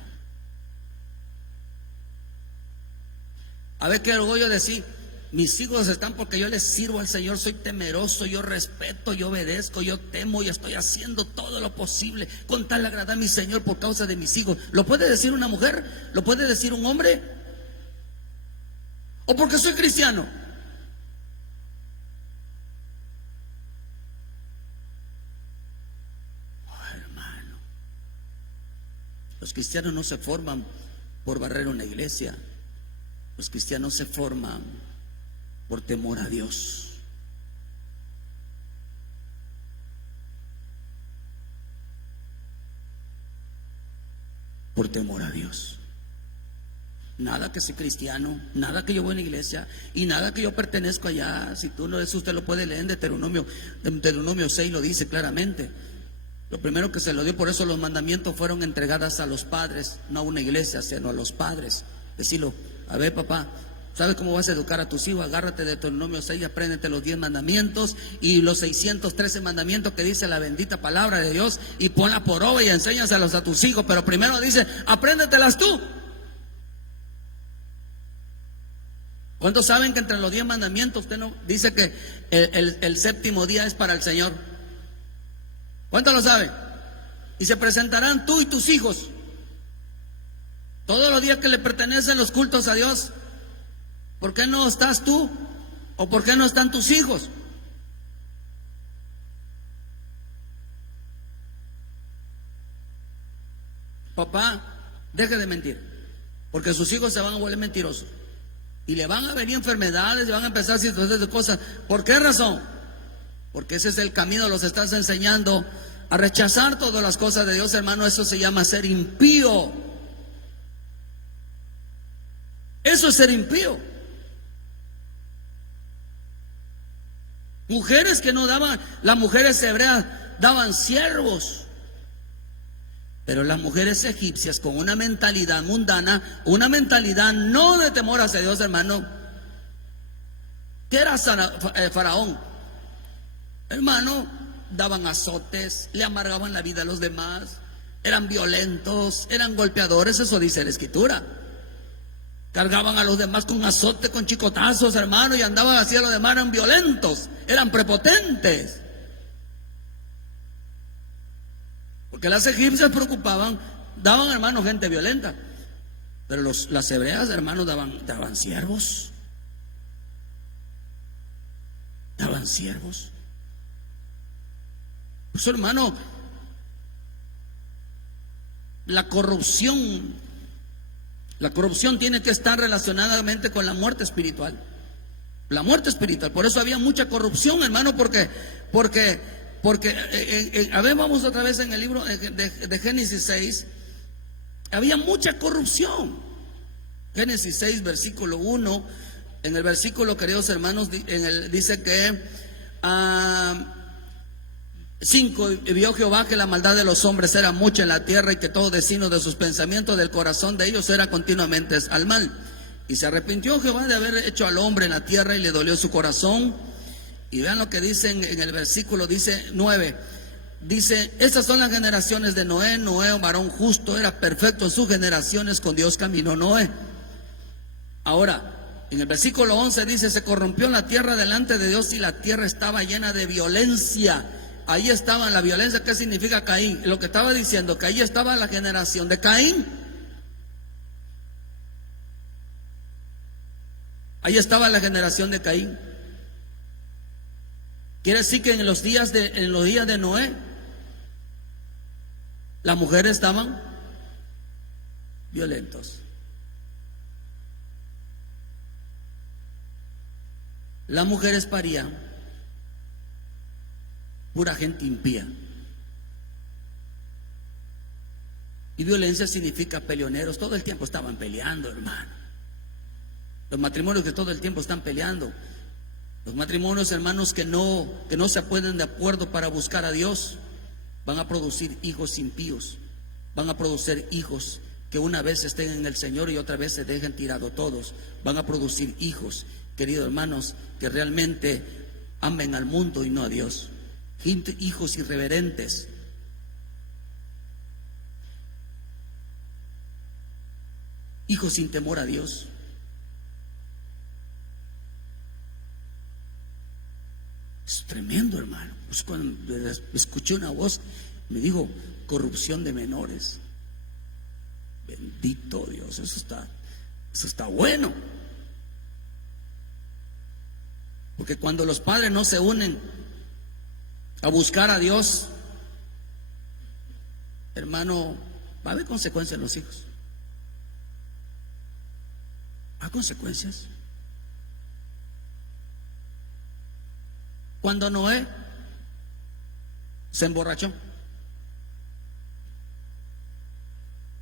A ver qué orgullo decir: mis hijos están porque yo les sirvo al Señor, soy temeroso, yo respeto, yo obedezco, yo temo y estoy haciendo todo lo posible con tal agradar a mi Señor por causa de mis hijos. ¿Lo puede decir una mujer? ¿Lo puede decir un hombre? ¿O porque soy cristiano? Oh, hermano, los cristianos no se forman por barrer una iglesia. Los cristianos se forman por temor a Dios. Por temor a Dios. Nada que soy cristiano, nada que yo voy a la iglesia y nada que yo pertenezco allá. Si tú no, eso usted lo puede leer en Deuteronomio 6, lo dice claramente. Lo primero que se lo dio, por eso los mandamientos fueron entregados a los padres, no a una iglesia, sino a los padres. Decirlo: a ver, papá, ¿sabes cómo vas a educar a tus hijos? Agárrate de Deuteronomio 6 y apréndete los 10 mandamientos y los 613 mandamientos que dice la bendita palabra de Dios, y ponla por obra y enséñaselos a tus hijos. Pero primero dice: apréndetelas tú. ¿Cuántos saben que entre los 10 mandamientos usted no dice que el séptimo día es para el Señor? ¿Cuántos lo saben? Y se presentarán tú y tus hijos todos los días que le pertenecen los cultos a Dios. ¿Por qué no estás tú? ¿O por qué no están tus hijos? Papá, deje de mentir, porque sus hijos se van a volver mentirosos y le van a venir enfermedades y van a empezar situaciones de cosas. ¿Por qué razón? Porque ese es el camino, los estás enseñando a rechazar todas las cosas de Dios, hermano. Eso se llama ser impío. Eso es ser impío. Mujeres que no daban, las mujeres hebreas daban siervos. Pero las mujeres egipcias, con una mentalidad mundana, una mentalidad no de temor hacia Dios, hermano. ¿Qué era Faraón? Hermano, daban azotes, le amargaban la vida a los demás, eran violentos, eran golpeadores, eso dice la Escritura. Cargaban a los demás con azote, con chicotazos, hermano, y andaban así a los demás, eran violentos, eran prepotentes. Porque las egipcias preocupaban, daban, hermanos, gente violenta. Pero las hebreas, hermanos, daban siervos. Daban siervos. Pues, hermano, la corrupción. La corrupción tiene que estar relacionadamente con la muerte espiritual. La muerte espiritual. Por eso había mucha corrupción, hermano, porque a ver, vamos otra vez en el libro de Génesis 6. Había mucha corrupción. Génesis 6, versículo 1. En el versículo, queridos hermanos, dice que 5, y vio Jehová que la maldad de los hombres era mucha en la tierra, y que todo destino de sus pensamientos del corazón de ellos era continuamente al mal. Y se arrepintió Jehová de haber hecho al hombre en la tierra, y le dolió su corazón. Y vean lo que dice en el versículo, dice 9. Dice: estas son las generaciones de Noé. Noé, varón justo, era perfecto en sus generaciones, con Dios caminó Noé. Ahora, en el versículo 11 dice: se corrompió la tierra delante de Dios, y la tierra estaba llena de violencia. Ahí estaba la violencia. ¿Qué significa Caín? Lo que estaba diciendo, que ahí estaba la generación de Caín. Ahí estaba la generación de Caín. Quiere decir que en los días de Noé, las mujeres estaban violentos. Las mujeres parían pura gente impía. Y violencia significa peleoneros. Todo el tiempo estaban peleando, hermano. Los matrimonios que todo el tiempo están peleando. Los matrimonios, hermanos, que no se ponen de acuerdo para buscar a Dios, van a producir hijos impíos. Van a producir hijos que una vez estén en el Señor y otra vez se dejen tirados todos. Van a producir hijos, queridos hermanos, que realmente amen al mundo y no a Dios. Hijos irreverentes. Hijos sin temor a Dios. Es tremendo, hermano. Pues cuando escuché una voz, me dijo: corrupción de menores. Bendito Dios, eso está bueno. Porque cuando los padres no se unen a buscar a Dios, hermano, va a haber consecuencias en los hijos. ¿Hay consecuencias? Cuando Noé se emborrachó,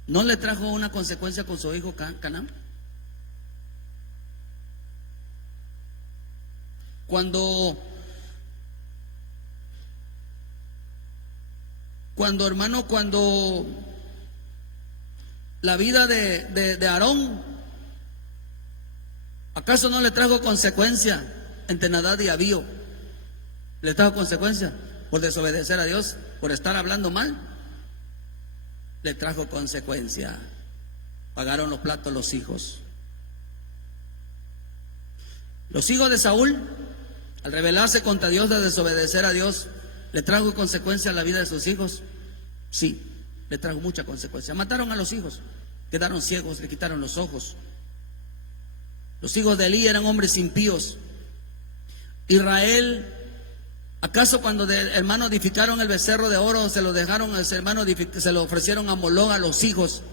¿no le trajo una consecuencia con su hijo Canaán? Cuando la vida de Aarón, ¿acaso no le trajo consecuencia entre Nadab y Abiú? ¿Le trajo consecuencia por desobedecer a Dios, por estar hablando mal? Le trajo consecuencia. Pagaron los platos los hijos. Los hijos de Saúl, al rebelarse contra Dios, de desobedecer a Dios, ¿le trajo consecuencia a la vida de sus hijos? Sí, le trajo mucha consecuencia. Mataron a los hijos, quedaron ciegos, le quitaron los ojos. Los hijos de Elí eran hombres impíos. Israel, ¿acaso cuando hermanos edificaron el becerro de oro, se lo dejaron a ese hermano, se lo ofrecieron a Moloc a los hijos?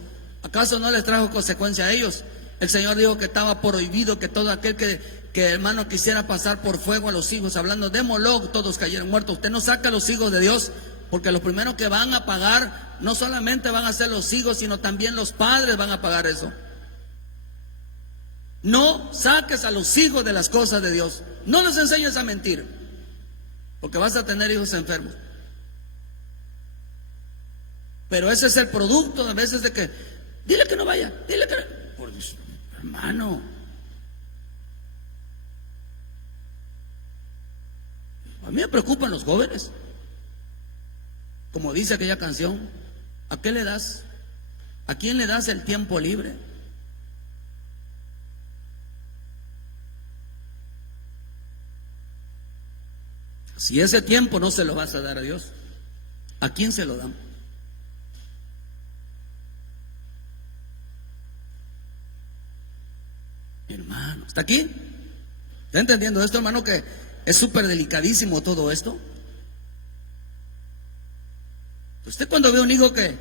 ¿Acaso no les trajo consecuencia a ellos? El Señor dijo que estaba prohibido que todo aquel que hermano quisiera pasar por fuego a los hijos. Hablando de Moloc, todos cayeron muertos. Usted no saca a los hijos de Dios, porque los primeros que van a pagar no solamente van a ser los hijos, sino también los padres van a pagar eso. No saques a los hijos de las cosas de Dios. No les enseñes a mentir, porque vas a tener hijos enfermos. Pero ese es el producto a veces de que dile que no vaya, dile que no. Por Dios, hermano, a mí me preocupan los jóvenes. Como dice aquella canción, ¿a qué le das? ¿A quién le das el tiempo libre? Si ese tiempo no se lo vas a dar a Dios, ¿a quién se lo dan? Hermano, ¿está aquí? ¿Está entendiendo esto, hermano? Que es súper delicadísimo todo esto. Usted cuando ve un hijo que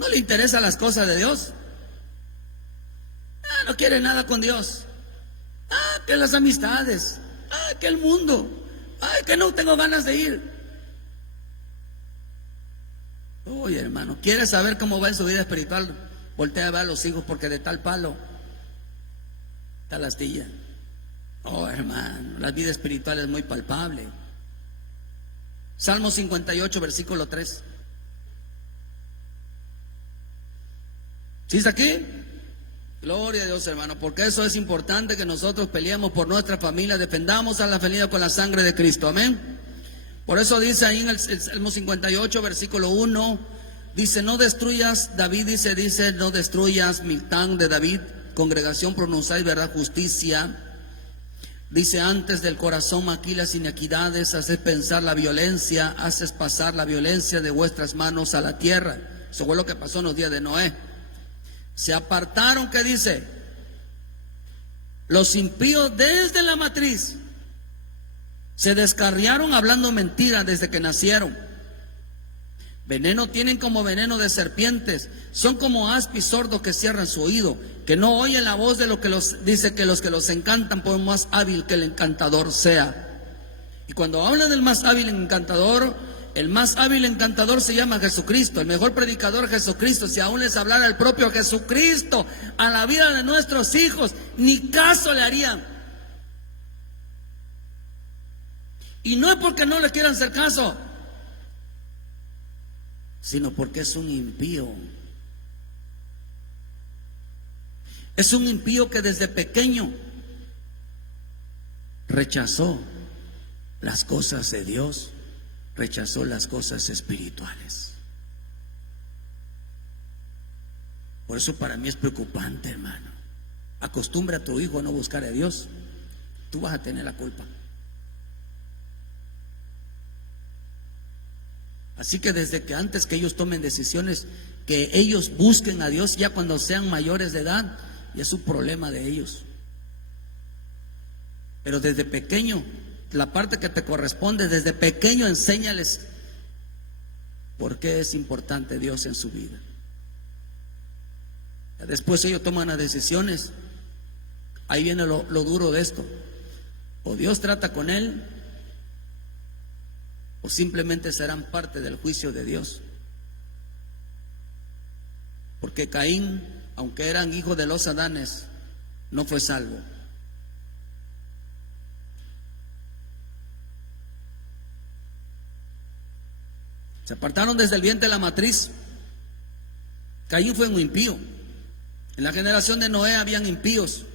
No le interesan las cosas de Dios. No quiere nada con Dios. Que las amistades. Que el mundo. Que no tengo ganas de ir. Oye, hermano, ¿quiere saber cómo va en su vida espiritual? Voltea a ver a los hijos, porque de tal palo tal astilla. Oh, hermano, la vida espiritual es muy palpable. Salmo 58, versículo 3. ¿Sí está aquí? Gloria a Dios, hermano, porque eso es importante, que nosotros peleemos por nuestra familia, defendamos a la familia con la sangre de Cristo, amén. Por eso dice ahí en el Salmo 58, versículo 1, dice, no destruyas, David dice, no destruyas, Miltán de David, congregación, pronunciáis verdad, justicia. Dice, antes del corazón maquilas iniquidades, haces pensar la violencia, haces pasar la violencia de vuestras manos a la tierra. Eso fue lo que pasó en los días de Noé. Se apartaron, ¿qué dice? Los impíos desde la matriz. Se descarriaron hablando mentiras desde que nacieron. Veneno tienen como veneno de serpientes. Son como aspis sordos que cierran su oído, que no oyen la voz de lo que dice que los encantan, por más hábil que el encantador sea. Y cuando hablan del más hábil encantador, el más hábil encantador se llama Jesucristo, el mejor predicador Jesucristo. Si aún les hablara el propio Jesucristo a la vida de nuestros hijos, ni caso le harían. Y no es porque no le quieran hacer caso, sino porque es un impío. Es un impío que desde pequeño rechazó las cosas de Dios, rechazó las cosas espirituales. Por eso para mí es preocupante, hermano. Acostumbra a tu hijo a no buscar a Dios, tú vas a tener la culpa. Así que desde que antes que ellos tomen decisiones, que ellos busquen a Dios, ya cuando sean mayores de edad, ya es un problema de ellos. Pero desde pequeño, la parte que te corresponde, desde pequeño enséñales por qué es importante Dios en su vida. Después ellos toman las decisiones. Ahí viene lo duro de esto. O Dios trata con él, o simplemente serán parte del juicio de Dios. Porque Caín, aunque eran hijos de los Adanes, no fue salvo. Se apartaron desde el vientre de la matriz. Caín fue un impío. En la generación de Noé habían impíos.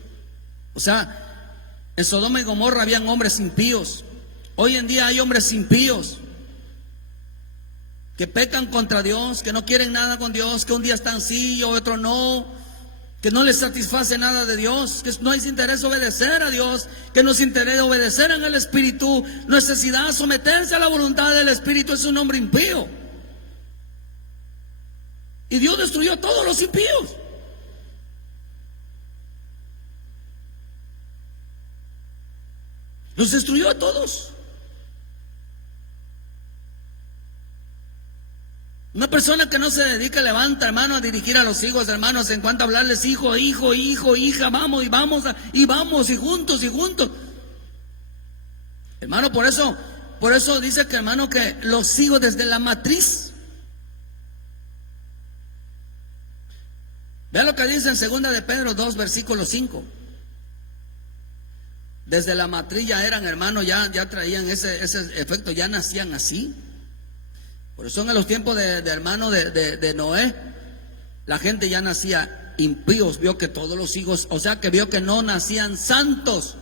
O sea, en Sodoma y Gomorra habían hombres impíos. Hoy en día hay hombres impíos que pecan contra Dios, que no quieren nada con Dios, que un día están sí y otro no, que no les satisface nada de Dios, que no les interesa obedecer a Dios, que no les interesa obedecer en el Espíritu, necesidad de someterse a la voluntad del Espíritu. Es un hombre impío. Y Dios destruyó a todos los impíos. Los destruyó a todos. Una persona que no se dedica, levanta, hermano, a dirigir a los hijos, hermanos, en cuanto a hablarles, hijo, hija, vamos, y juntos. Hermano, por eso dice que, hermano, que los hijos desde la matriz. Vea lo que dice en 2 de Pedro 2, versículo 5. Desde la matriz ya eran, hermano, ya traían ese efecto, ya nacían así. Por eso en los tiempos de hermano de Noé, la gente ya nacía impíos, vio que todos los hijos, o sea que vio que no nacían santos.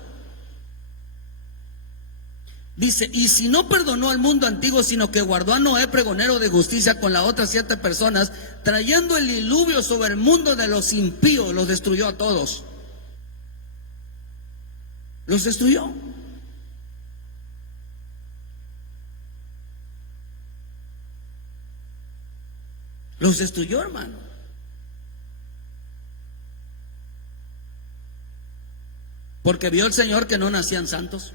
Dice, y si no perdonó al mundo antiguo, sino que guardó a Noé pregonero de justicia con las otras 7 personas, trayendo el diluvio sobre el mundo de los impíos, los destruyó a todos. Los destruyó. Los destruyó, hermano. Porque vio el Señor que no nacían santos.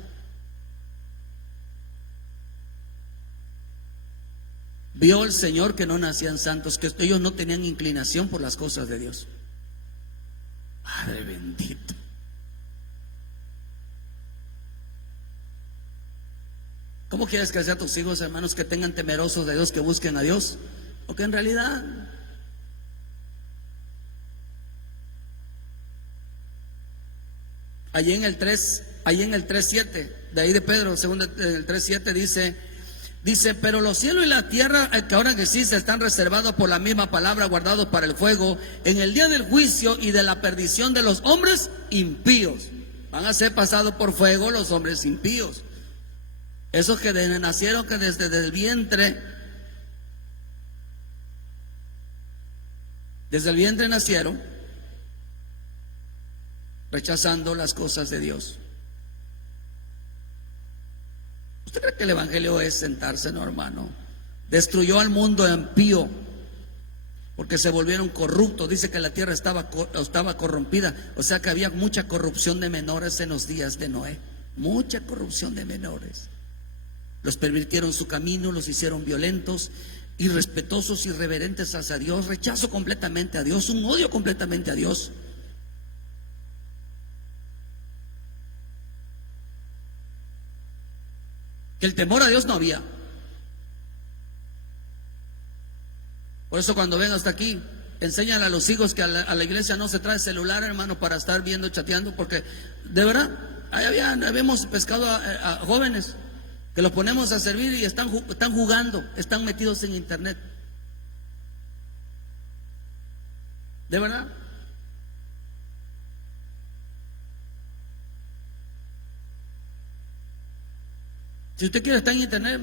Vio el Señor que no nacían santos, que ellos no tenían inclinación por las cosas de Dios. Padre bendito. ¿Cómo quieres que sean tus hijos, hermanos, que tengan temerosos de Dios, que busquen a Dios? O que en realidad allí en el 3:7, de ahí de Pedro, segundo, el 3:7 dice, pero los cielos y la tierra que ahora que existe están reservados por la misma palabra, guardados para el fuego, en el día del juicio y de la perdición de los hombres impíos. Van a ser pasados por fuego los hombres impíos. Esos que nacieron, que desde el vientre nacieron rechazando las cosas de Dios. ¿Usted cree que el evangelio es sentarse, no, hermano? Destruyó al mundo impío porque se volvieron corruptos. Dice que la tierra estaba corrompida, o sea que había mucha corrupción de menores en los días de Noé. Mucha corrupción de menores. Los pervirtieron su camino, los hicieron violentos, irrespetuosos, irreverentes hacia Dios, rechazo completamente a Dios, un odio completamente a Dios. Que el temor a Dios no había. Por eso cuando ven hasta aquí, enseñan a los hijos que a la iglesia no se trae celular, hermano, para estar viendo, chateando, porque de verdad, habíamos pescado a jóvenes que los ponemos a servir y están jugando, están metidos en internet. De verdad. Si usted quiere estar en internet,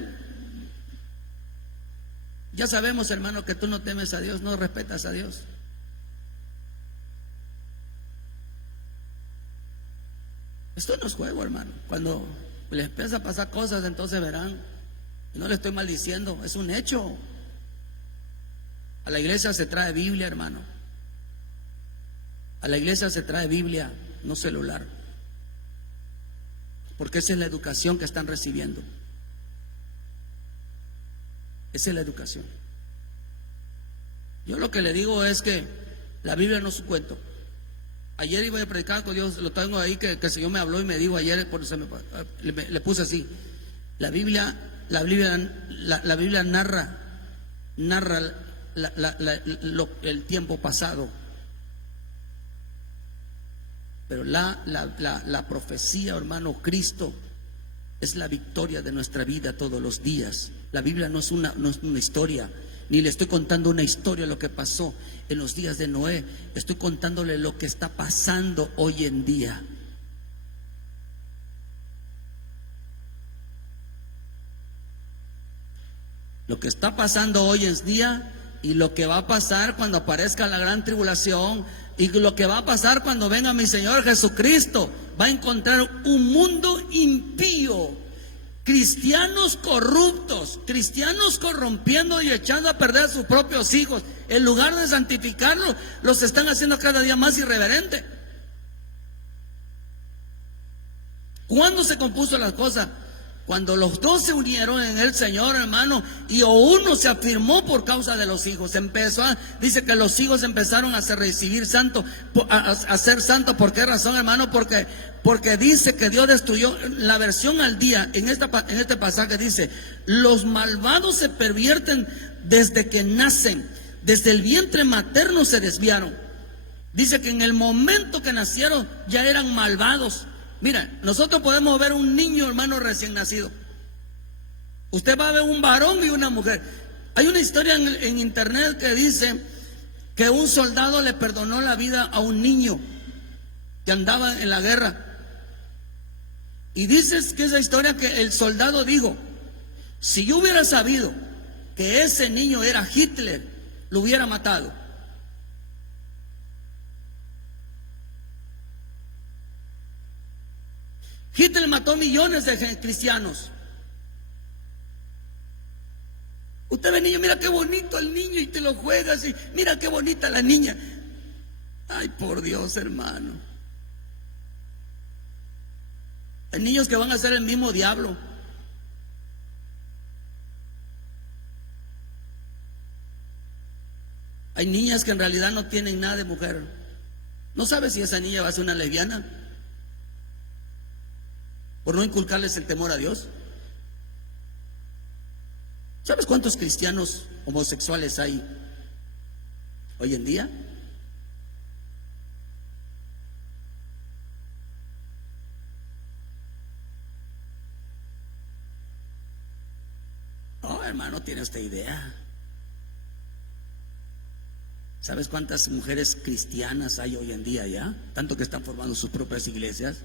ya sabemos, hermano, que tú no temes a Dios, no respetas a Dios. Esto no es juego, hermano. Cuando les empieza a pasar cosas, entonces verán. Y no le estoy maldiciendo, es un hecho. A la iglesia se trae Biblia, hermano. A la iglesia se trae Biblia, no celular. Porque esa es la educación que están recibiendo. Esa es la educación. Yo lo que le digo es que la Biblia no es un cuento. Ayer iba a predicar con Dios, lo tengo ahí, que el Señor me habló y me dijo ayer, por eso le puse así. La Biblia narra el tiempo pasado. Pero la profecía, hermano, Cristo es la victoria de nuestra vida todos los días. La Biblia no es una historia, ni le estoy contando una historia lo que pasó en los días de Noé. Estoy contándole lo que está pasando hoy en día. Lo que está pasando hoy en día y lo que va a pasar cuando aparezca la gran tribulación y lo que va a pasar cuando venga mi Señor Jesucristo. Va a encontrar un mundo impío, cristianos corruptos, cristianos corrompiendo y echando a perder a sus propios hijos. En lugar de santificarlos, los están haciendo cada día más irreverentes. ¿Cuándo se compuso la cosa? Cuando los dos se unieron en el Señor, hermano, y uno se afirmó por causa de los hijos. Dice que los hijos empezaron a recibir santo, a ser santos. ¿Por qué razón, hermano? Porque dice que Dios destruyó. La versión al día, en este pasaje dice: los malvados se pervierten desde que nacen, desde el vientre materno se desviaron. Dice que en el momento que nacieron ya eran malvados. Mira, nosotros podemos ver un niño, hermano, recién nacido. Usted va a ver un varón y una mujer. Hay una historia en internet que dice que un soldado le perdonó la vida a un niño que andaba en la guerra. Y dices que esa historia, que el soldado dijo: si yo hubiera sabido que ese niño era Hitler, lo hubiera matado. Hitler mató millones de cristianos. Usted ve niño, mira qué bonito el niño, y te lo juegas, y mira qué bonita la niña. Ay, por Dios, hermano. Hay niños que van a ser el mismo diablo. Hay niñas que en realidad no tienen nada de mujer. No sabes si esa niña va a ser una lesbiana por no inculcarles el temor a Dios. ¿Sabes cuántos cristianos homosexuales hay hoy en día? Oh, hermano, tiene usted idea. ¿Sabes cuántas mujeres cristianas hay hoy en día ya? Tanto que están formando sus propias iglesias.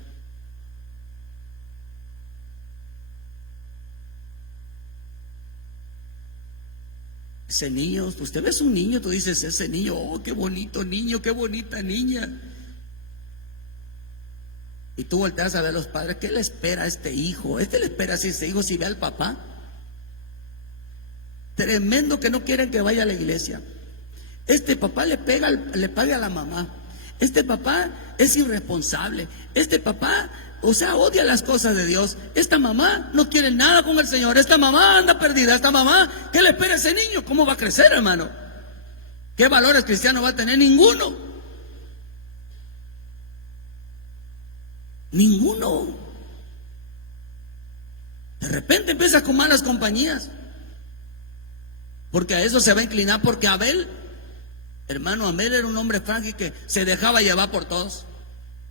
Ese niño, usted ves un niño, tú dices, ese niño, oh, qué bonito niño, qué bonita niña. Y tú volteas a ver a los padres, ¿qué le espera a este hijo? Le espera a ese hijo si ve al papá. Tremendo que no quieren que vaya a la iglesia. Este papá le paga a la mamá. Este papá es irresponsable. Este papá, o sea, odia las cosas de Dios. Esta mamá no quiere nada con el Señor. Esta mamá anda perdida. Esta mamá, ¿qué le espera a ese niño? ¿Cómo va a crecer, hermano? ¿Qué valores cristianos va a tener? Ninguno. Ninguno. De repente empieza con malas compañías, porque a eso se va a inclinar. Porque Abel, hermano, Abel era un hombre frágil que se dejaba llevar por todos.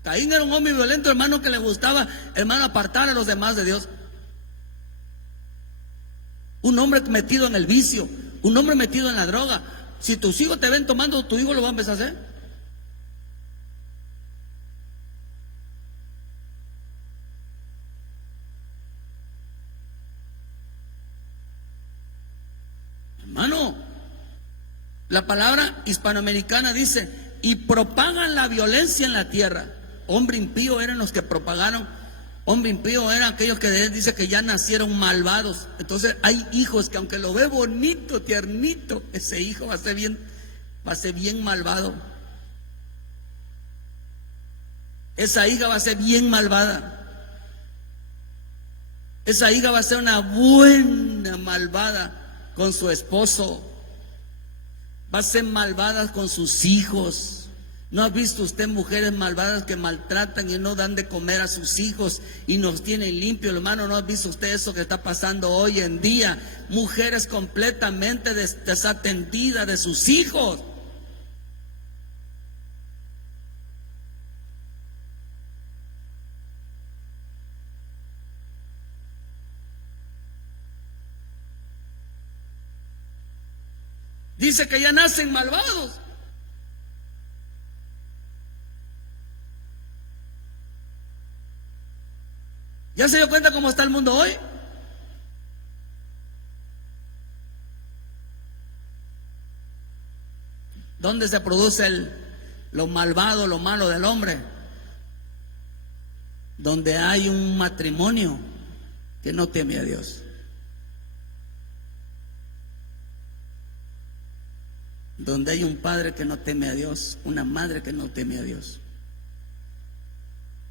Caín era un hombre violento, hermano, que le gustaba, hermano, apartar a los demás de Dios. Un hombre metido en el vicio, un hombre metido en la droga. Si tus hijos te ven tomando, tu hijo lo va a empezar a hacer. Hermano, la palabra hispanoamericana dice, y propagan la violencia en la tierra. Hombre impío eran los que propagaron. Hombre impío eran aquellos que dice que ya nacieron malvados. Entonces hay hijos que aunque lo ve bonito, tiernito, ese hijo va a ser bien malvado. Esa hija va a ser bien malvada. Esa hija va a ser una buena malvada con su esposo. Va a ser malvada con sus hijos. ¿No ha visto usted mujeres malvadas que maltratan y no dan de comer a sus hijos y nos tienen limpio, hermano? ¿No ha visto usted eso que está pasando hoy en día? Mujeres completamente desatendidas de sus hijos. Dice que ya nacen malvados. ¿Ya se dio cuenta cómo está el mundo hoy? ¿Dónde se produce lo malvado, lo malo del hombre? Donde hay un matrimonio que no teme a Dios. Donde hay un padre que no teme a Dios, una madre que no teme a Dios.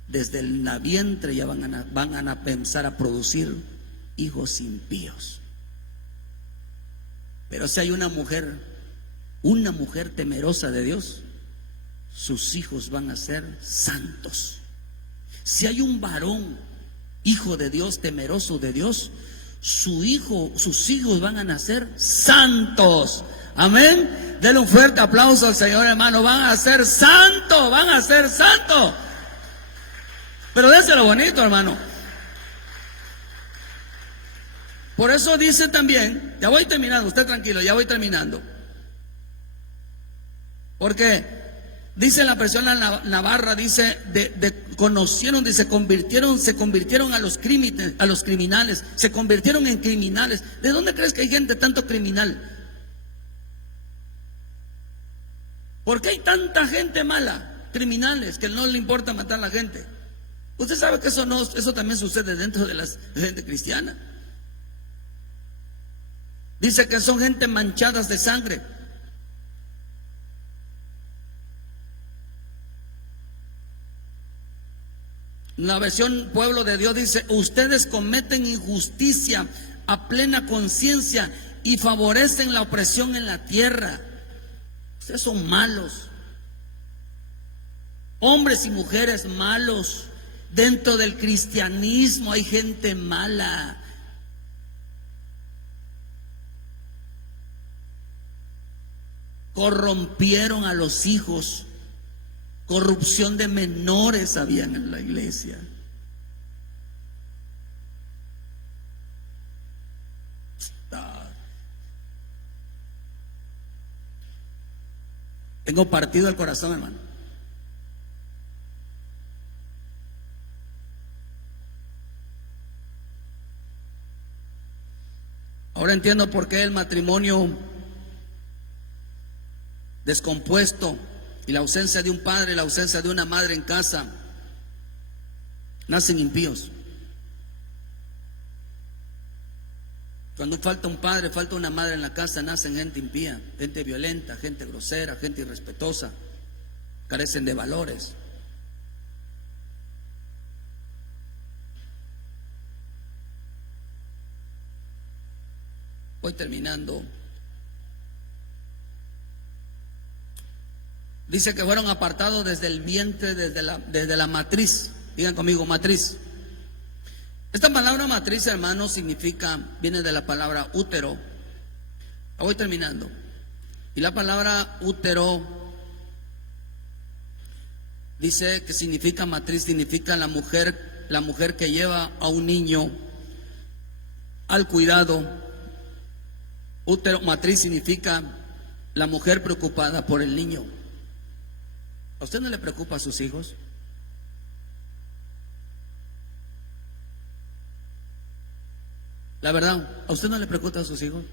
Desde el vientre ya van a pensar a producir hijos impíos. Pero si hay una mujer temerosa de Dios, sus hijos van a ser santos. Si hay un varón, hijo de Dios, temeroso de Dios, sus hijos van a nacer santos. Amén. Denle un fuerte aplauso al Señor, hermano. Van a ser santos, van a ser santos. Pero déselo bonito, hermano. Por eso dice también, ya voy terminando, usted tranquilo, ya voy terminando. Porque dice la versión Navarra, dice, conocieron, dice, se convirtieron a los criminales, se convirtieron en criminales. ¿De dónde crees que hay gente tanto criminal? ¿Por qué hay tanta gente mala, criminales, que no le importa matar a la gente? Usted sabe que eso también sucede dentro de la gente cristiana. Dice que son gente manchadas de sangre. La versión Pueblo de Dios dice, ustedes cometen injusticia a plena conciencia y favorecen la opresión en la tierra. Ustedes son malos. Hombres y mujeres malos. Dentro del cristianismo hay gente mala. Corrompieron a los hijos. Corrupción de menores habían en la iglesia. Tengo partido el corazón, hermano. Ahora entiendo por qué el matrimonio descompuesto y la ausencia de un padre, la ausencia de una madre en casa, nacen impíos. Cuando falta un padre, falta una madre en la casa, nacen gente impía, gente violenta, gente grosera, gente irrespetuosa, carecen de valores. Voy terminando. Dice que fueron apartados desde el vientre, desde la matriz. Digan conmigo, matriz. Esta palabra matriz, hermano, viene de la palabra útero. Voy terminando. Y la palabra útero dice que significa matriz, significa la mujer que lleva a un niño al cuidado. Útero, matriz significa la mujer preocupada por el niño. ¿A usted no le preocupa a sus hijos? La verdad, ¿a usted no le preocupa a sus hijos?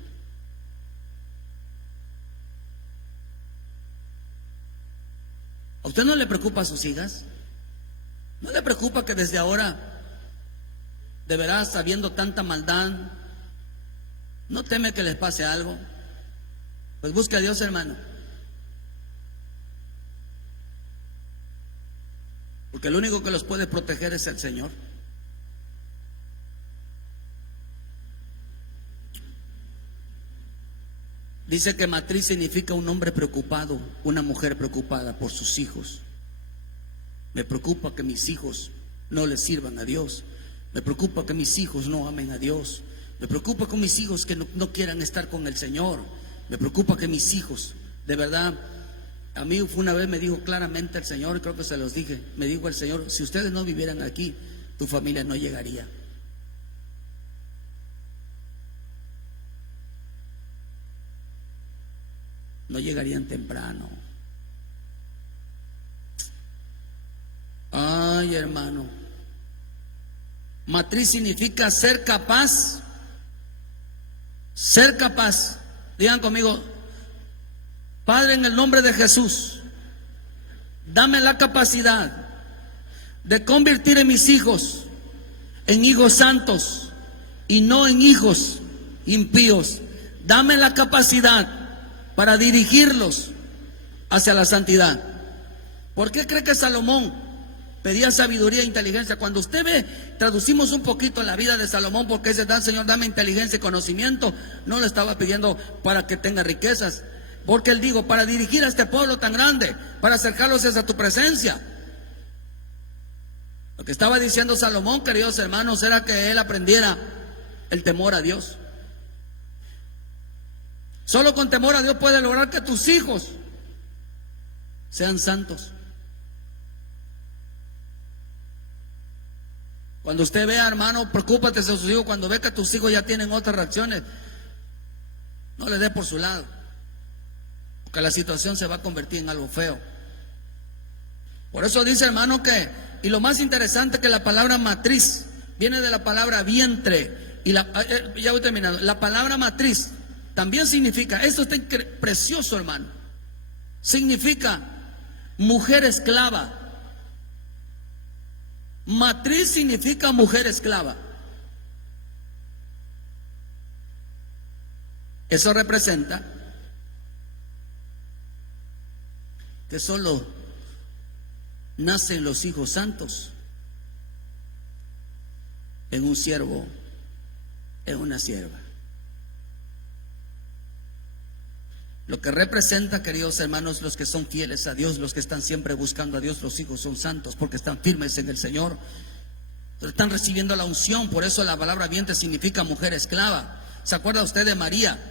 ¿A usted no le preocupa a sus hijas? ¿No le preocupa que desde ahora, de veras, sabiendo tanta maldad, no teme que les pase algo? Pues busque a Dios, hermano. Porque el único que los puede proteger es el Señor. Dice que matriz significa un hombre preocupado, una mujer preocupada por sus hijos. Me preocupa que mis hijos no les sirvan a Dios. Me preocupa que mis hijos no amen a Dios. Me preocupa con mis hijos que no quieran estar con el Señor. Me preocupa que mis hijos, de verdad, a mí una vez me dijo claramente el Señor, creo que se los dije, me dijo el Señor, si ustedes no vivieran aquí, tu familia no llegaría. No llegarían temprano. Ay, hermano. Matriz significa ser capaz. Ser capaz. Digan conmigo, Padre, en el nombre de Jesús, dame la capacidad de convertir a mis hijos en hijos santos y no en hijos impíos. Dame la capacidad para dirigirlos hacia la santidad. ¿Por qué cree que Salomón pedía sabiduría e inteligencia? Cuando usted ve, traducimos un poquito la vida de Salomón, porque dice, Señor, dame inteligencia y conocimiento. No le estaba pidiendo para que tenga riquezas, porque él dijo, para dirigir a este pueblo tan grande, para acercarlos hacia tu presencia. Lo que estaba diciendo Salomón, queridos hermanos, era que él aprendiera el temor a Dios. Solo con temor a Dios puedes lograr que tus hijos sean santos. Cuando usted vea, hermano, preocúpate de sus hijos. Cuando ve que tus hijos ya tienen otras reacciones, no le dé por su lado, porque la situación se va a convertir en algo feo. Por eso dice, hermano, y lo más interesante, que la palabra matriz viene de la palabra vientre. Y ya voy terminando. La palabra matriz también significa, esto está precioso, hermano, significa mujer esclava. Matriz significa mujer esclava. Eso representa que solo nacen los hijos santos en un siervo, en una sierva. Lo que representa, queridos hermanos, los que son fieles a Dios, los que están siempre buscando a Dios, los hijos son santos porque están firmes en el Señor, están recibiendo la unción. Por eso la palabra vientre significa mujer esclava. ¿Se acuerda usted de María?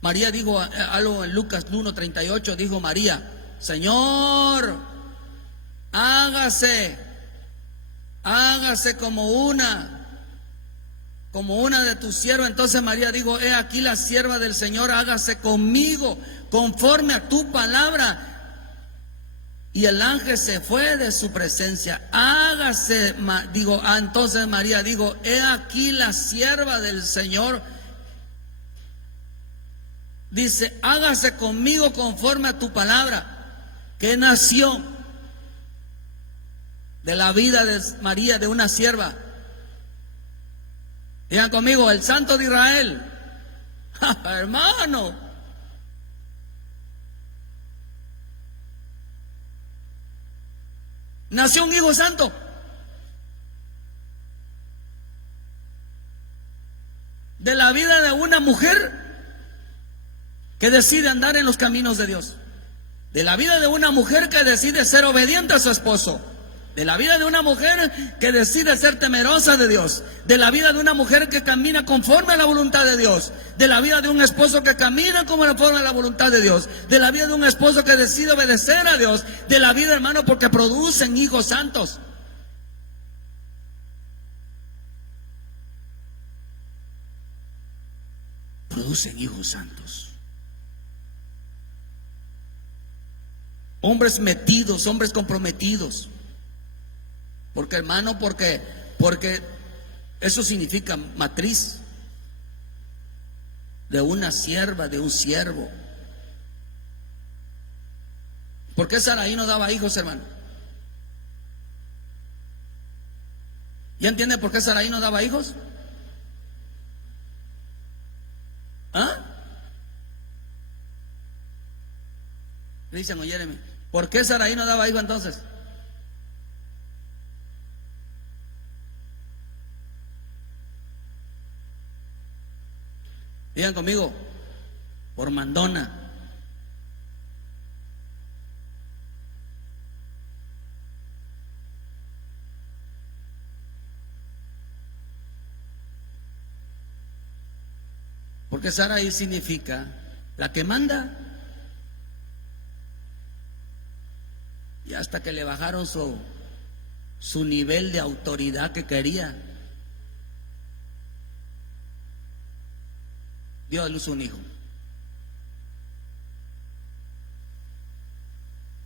María dijo algo en Lucas 1:38, dijo María: Señor, hágase como una de tus siervas. Entonces María dijo: he aquí la sierva del Señor, hágase conmigo conforme a tu palabra. Y el ángel se fue de su presencia. Entonces María dijo: he aquí la sierva del Señor. Dice: hágase conmigo conforme a tu palabra. Que nació de la vida de María, de una sierva. Digan conmigo: el Santo de Israel. Hermano, nació un hijo santo. De la vida de una mujer que decide andar en los caminos de Dios. De la vida de una mujer que decide ser obediente a su esposo. De la vida de una mujer que decide ser temerosa de Dios. De la vida de una mujer que camina conforme a la voluntad de Dios. De la vida de un esposo que camina conforme a la voluntad de Dios. De la vida de un esposo que decide obedecer a Dios. De la vida, hermano, porque producen hijos santos. Producen hijos santos. Hombres metidos, hombres comprometidos. Porque, hermano, porque eso significa matriz de una sierva, de un siervo. ¿Por qué Saraí no daba hijos, hermano? ¿Ya entiende por qué Saraí no daba hijos? ¿Ah? Dicen: oye, Jeremy, ¿por qué Saraí no daba hijos entonces? Digan conmigo: por mandona. Porque Saraí significa la que manda. Y hasta que le bajaron su nivel de autoridad que quería, dio a luz un hijo.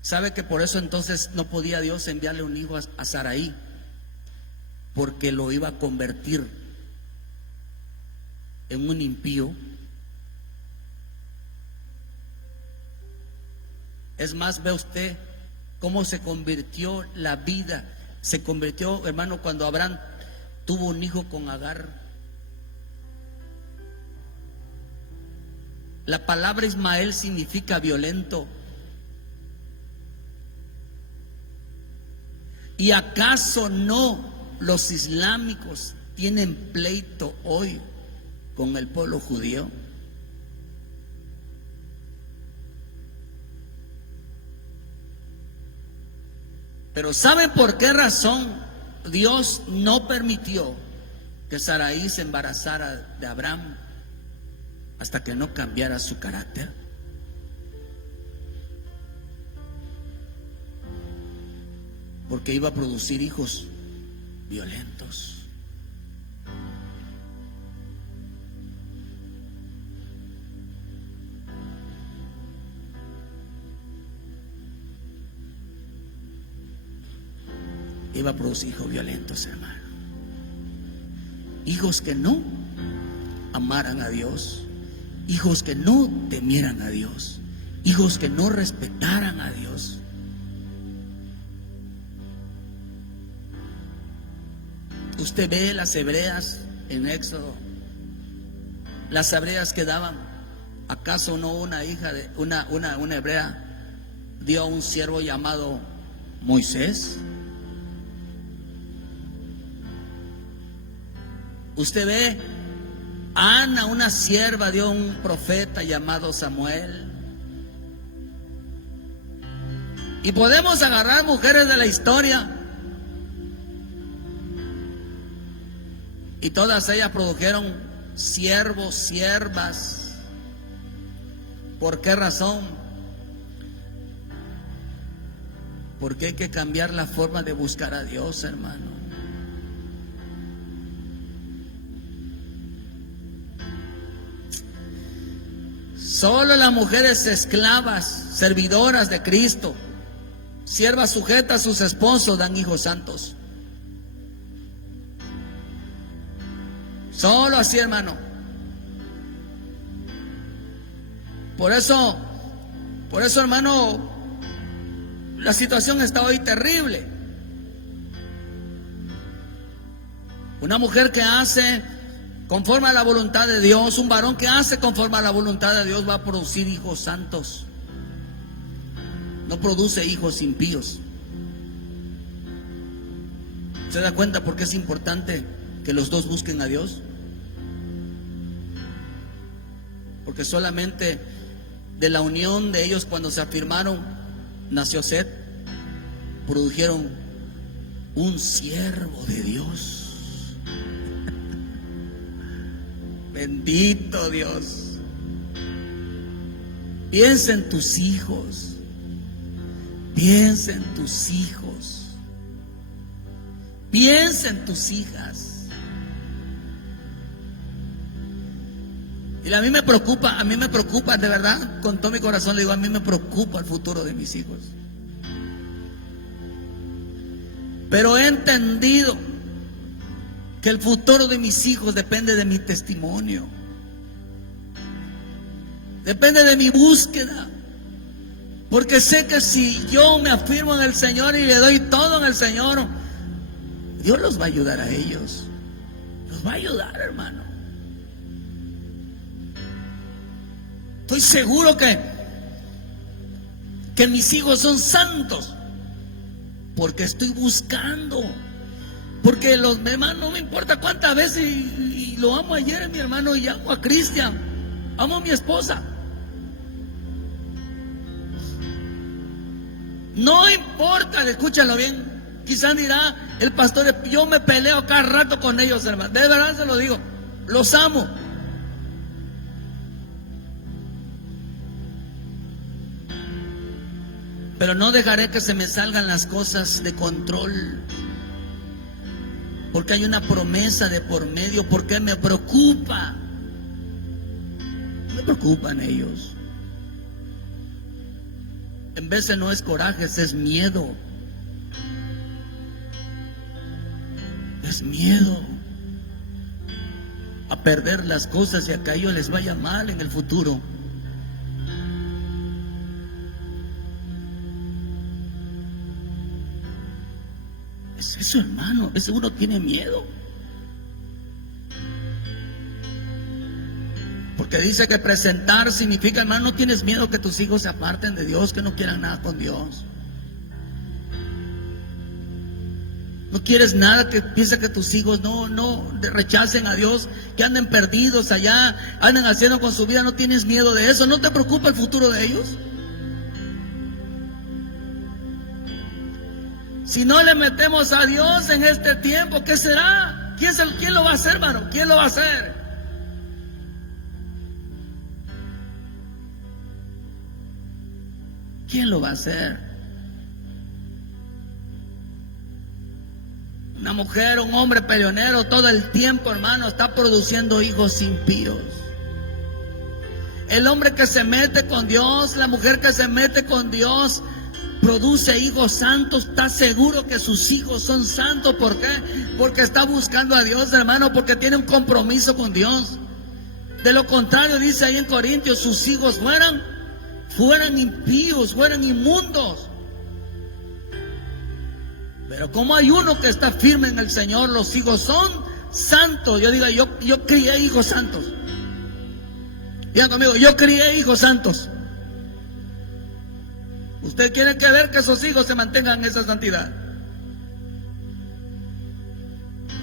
¿Sabe que por eso entonces no podía Dios enviarle un hijo a Saraí? Porque lo iba a convertir en un impío. Es más, ve usted cómo se convirtió la vida. Se convirtió, hermano, cuando Abraham tuvo un hijo con Agar. La palabra Ismael significa violento. ¿Y acaso no los islámicos tienen pleito hoy con el pueblo judío? Pero ¿sabe por qué razón Dios no permitió que Saraí se embarazara de Abraham hasta que no cambiara su carácter? Porque iba a producir hijos violentos. Iba a producir hijos violentos, hermano. Hijos que no amaran a Dios. Hijos que no temieran a Dios. Hijos que no respetaran a Dios. Usted ve las hebreas en Éxodo. Las hebreas que daban. ¿Acaso no una hija de una hebrea dio a un siervo llamado Moisés? Usted ve Ana, una sierva de un profeta llamado Samuel. Y podemos agarrar mujeres de la historia y todas ellas produjeron siervos, siervas. ¿Por qué razón? Porque hay que cambiar la forma de buscar a Dios, hermano. Solo las mujeres esclavas, servidoras de Cristo, siervas sujetas a sus esposos, dan hijos santos. Solo así, hermano. Por eso, hermano, la situación está hoy terrible. Una mujer que hace conforme a la voluntad de Dios, un varón que hace conforme a la voluntad de Dios va a producir hijos santos. No produce hijos impíos. ¿Se da cuenta por qué es importante que los dos busquen a Dios? Porque solamente de la unión de ellos, cuando se afirmaron, nació Set, produjeron un siervo de Dios. Bendito Dios. Piensa en tus hijos. Piensa en tus hijos. Piensa en tus hijas. Y a mí me preocupa, de verdad, con todo mi corazón le digo, a mí me preocupa el futuro de mis hijos. Pero he entendido que el futuro de mis hijos depende de mi testimonio, depende de mi búsqueda, porque sé que si yo me afirmo en el Señor y le doy todo en el Señor, Dios los va a ayudar a ellos, los va a ayudar, hermano. Estoy seguro que mis hijos son santos, porque estoy buscando. Porque los demás no me importa cuántas veces, y lo amo ayer, mi hermano, y amo a Cristian, amo a mi esposa. No importa, escúchalo bien. Quizás dirá el pastor, yo me peleo cada rato con ellos, hermano. De verdad se lo digo, los amo. Pero no dejaré que se me salgan las cosas de control, porque hay una promesa de por medio, porque me preocupa. Me preocupan ellos. En vez de no es coraje, es miedo. Es miedo a perder las cosas y a que a ellos les vaya mal en el futuro. Es eso, hermano, eso uno tiene miedo. Porque dice que presentar significa, hermano, no tienes miedo que tus hijos se aparten de Dios, que no quieran nada con Dios. No quieres nada que piensa que tus hijos no rechacen a Dios, que anden perdidos allá, anden haciendo con su vida. No tienes miedo de eso, no te preocupa el futuro de ellos. Si no le metemos a Dios en este tiempo, ¿qué será? ¿Quién lo va a hacer, hermano? ¿Quién lo va a hacer? ¿Quién lo va a hacer? Una mujer, un hombre peleonero todo el tiempo, hermano, está produciendo hijos impíos. El hombre que se mete con Dios, la mujer que se mete con Dios, produce hijos santos. Está seguro que sus hijos son santos. ¿Por qué? Porque está buscando a Dios, hermano, porque tiene un compromiso con Dios. De lo contrario, dice ahí en Corintios, sus hijos fueran impíos, fueran inmundos. Pero como hay uno que está firme en el Señor, los hijos son santos. Yo digo, yo crié hijos santos. Digan conmigo, yo crié hijos santos. Usted quiere que ver que sus hijos se mantengan en esa santidad.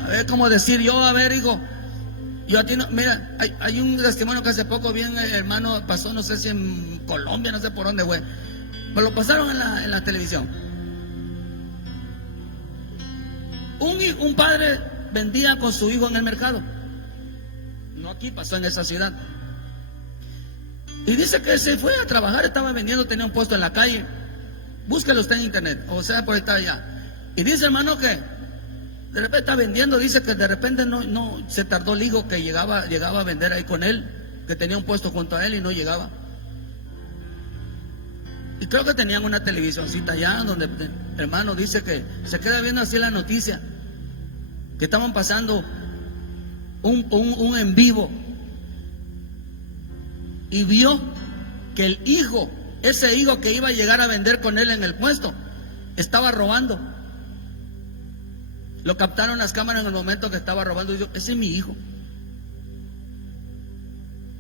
A ver, como decir yo, a ver, hijo, Yo a ti no, mira, hay un testimonio que hace poco bien hermano pasó, no sé si en Colombia, no sé por dónde fue, me lo pasaron en la televisión. Un padre vendía con su hijo en el mercado, no aquí, pasó en esa ciudad, y dice que se fue a trabajar, estaba vendiendo, tenía un puesto en la calle, búsquelo usted en internet, o sea, por ahí está allá, y dice hermano que de repente está vendiendo, dice que de repente no se tardó el hijo que llegaba a vender ahí con él, que tenía un puesto junto a él y no llegaba. Y creo que tenían una televisioncita allá donde, hermano, dice que se queda viendo así la noticia, que estaban pasando un en vivo, y vio que el hijo, ese hijo que iba a llegar a vender con él en el puesto, estaba robando. Lo captaron las cámaras en el momento que estaba robando y dijo, ese es mi hijo.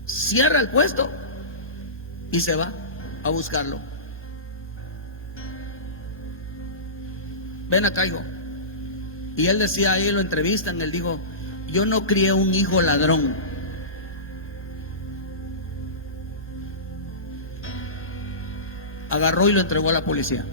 Cierra el puesto y se va a buscarlo. Ven acá, hijo. Y él decía, ahí lo entrevistan, él dijo, yo no crié un hijo ladrón. Agarró y lo entregó a la policía.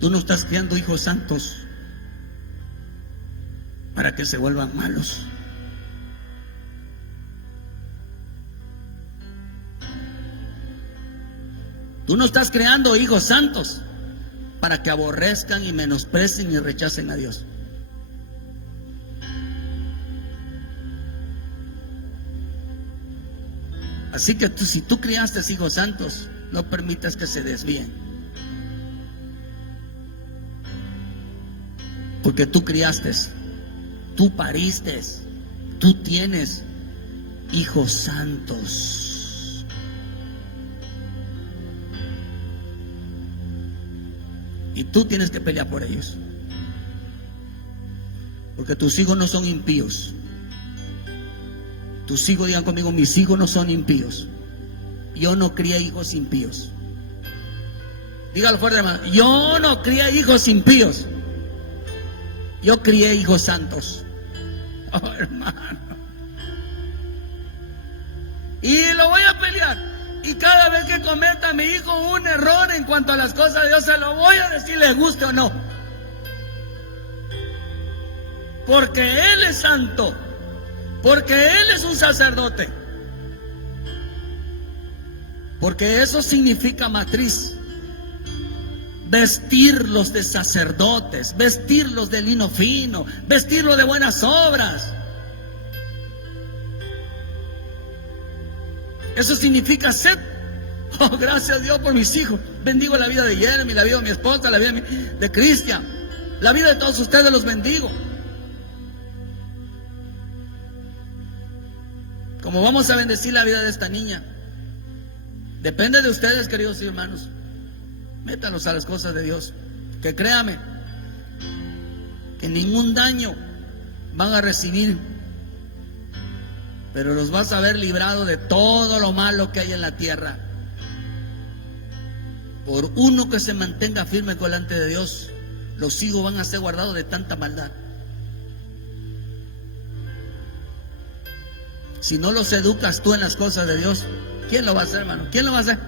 Tú no estás criando hijos santos para que se vuelvan malos. Tú no estás creando hijos santos para que aborrezcan y menosprecien y rechacen a Dios. Así que si tú criaste hijos santos, no permitas que se desvíen. Porque tú criaste, tú pariste, tú tienes hijos santos. Y tú tienes que pelear por ellos. Porque tus hijos no son impíos. Tus hijos, digan conmigo, mis hijos no son impíos. Yo no crié hijos impíos. Dígalo fuerte, hermano. Yo no crié hijos impíos. Yo crié hijos santos. Oh, hermano. Y lo voy a pelear. Y cada vez que cometa mi hijo un error en cuanto a las cosas de Dios, se lo voy a decir, le guste o no. Porque Él es santo. Porque Él es un sacerdote. Porque eso significa matriz. Vestirlos de sacerdotes, vestirlos de lino fino, vestirlos de buenas obras. Eso significa sed. Oh, gracias a Dios por mis hijos. Bendigo la vida de Jeremy, la vida de mi esposa, la vida de Cristian, la vida de todos ustedes, los bendigo. Como vamos a bendecir la vida de esta niña, depende de ustedes, queridos hermanos. Métanos a las cosas de Dios, que créame que ningún daño van a recibir, pero los vas a ver librado de todo lo malo que hay en la tierra. Por uno que se mantenga firme delante de Dios, los hijos van a ser guardados de tanta maldad. Si no los educas tú en las cosas de Dios, ¿quién lo va a hacer, hermano? ¿Quién lo va a hacer?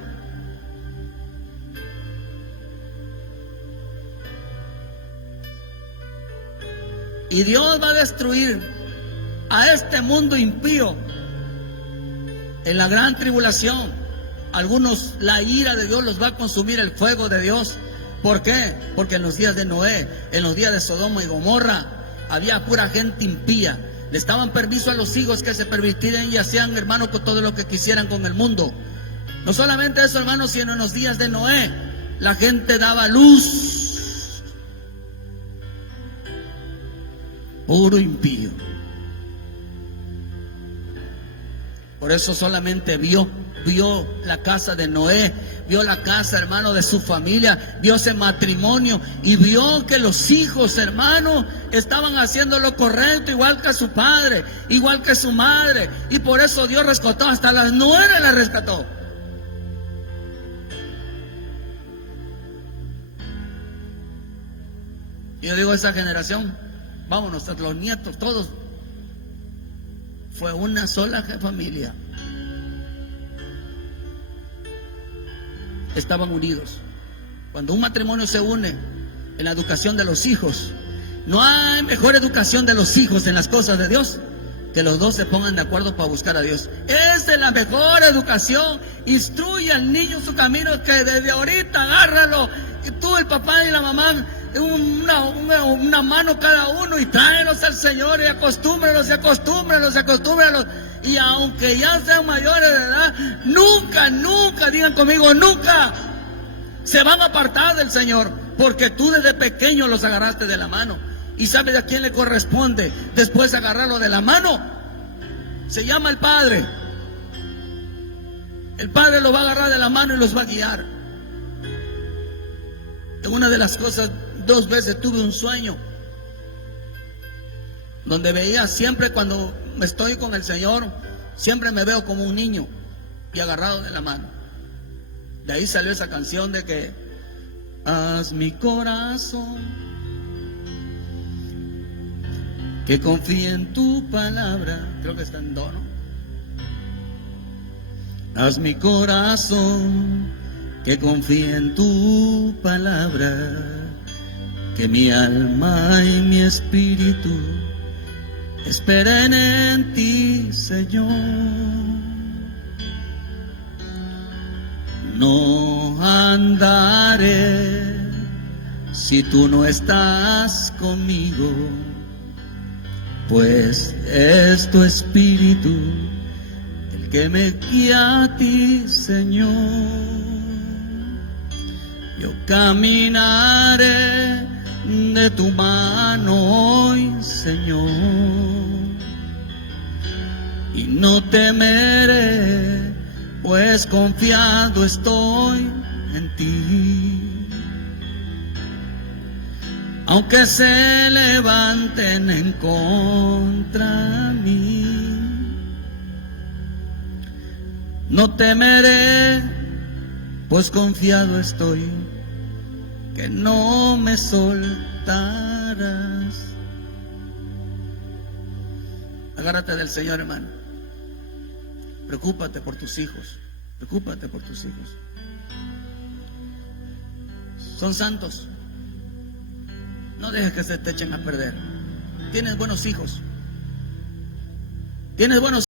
Y Dios va a destruir a este mundo impío en la gran tribulación. Algunos, la ira de Dios los va a consumir, el fuego de Dios. ¿Por qué? Porque en los días de Noé, en los días de Sodoma y Gomorra, había pura gente impía. Le estaban permiso a los hijos que se permitieran y hacían, hermano, con todo lo que quisieran con el mundo. No solamente eso, hermano, sino en los días de Noé, la gente daba luz. Puro impío. Por eso solamente vio la casa de Noé, vio la casa, hermano, de su familia, vio ese matrimonio y vio que los hijos, hermano, estaban haciendo lo correcto, igual que su padre, igual que su madre, y por eso Dios rescató, hasta las nueras las rescató. Y yo digo, esa generación, vámonos, los nietos, todos, fue una sola familia. Estaban unidos. Cuando un matrimonio se une en la educación de los hijos, no hay mejor educación de los hijos en las cosas de Dios que los dos se pongan de acuerdo para buscar a Dios. Esa es la mejor educación. Instruye al niño su camino, que desde ahorita agárralo. Y tú, el papá y la mamá, una mano cada uno, y tráelos al Señor y acostúmbralos. Y aunque ya sean mayores de edad, nunca, digan conmigo, nunca se van a apartar del Señor, porque tú desde pequeño los agarraste de la mano. ¿Y sabes a quién le corresponde después agarrarlo de la mano? Se llama el Padre. El Padre lo va a agarrar de la mano y los va a guiar. En una de las cosas, 2 veces tuve un sueño donde veía siempre, cuando estoy con el Señor, siempre me veo como un niño y agarrado de la mano. De ahí salió esa canción de que haz mi corazón que confíe en tu palabra. Creo que está en do, ¿no? Haz mi corazón que confíe en tu palabra, que mi alma y mi espíritu esperen en ti, Señor. No andaré si tú no estás conmigo, pues es tu espíritu el que me guía a ti, Señor. Yo caminaré de tu mano hoy, Señor, y no temeré, pues confiado estoy en ti. Aunque se levanten en contra mí, no temeré, pues confiado estoy que no me soltarás. Agárrate del Señor, hermano. Preocúpate por tus hijos. Preocúpate por tus hijos. Son santos. No dejes que se te echen a perder. Tienes buenos hijos. Tienes buenos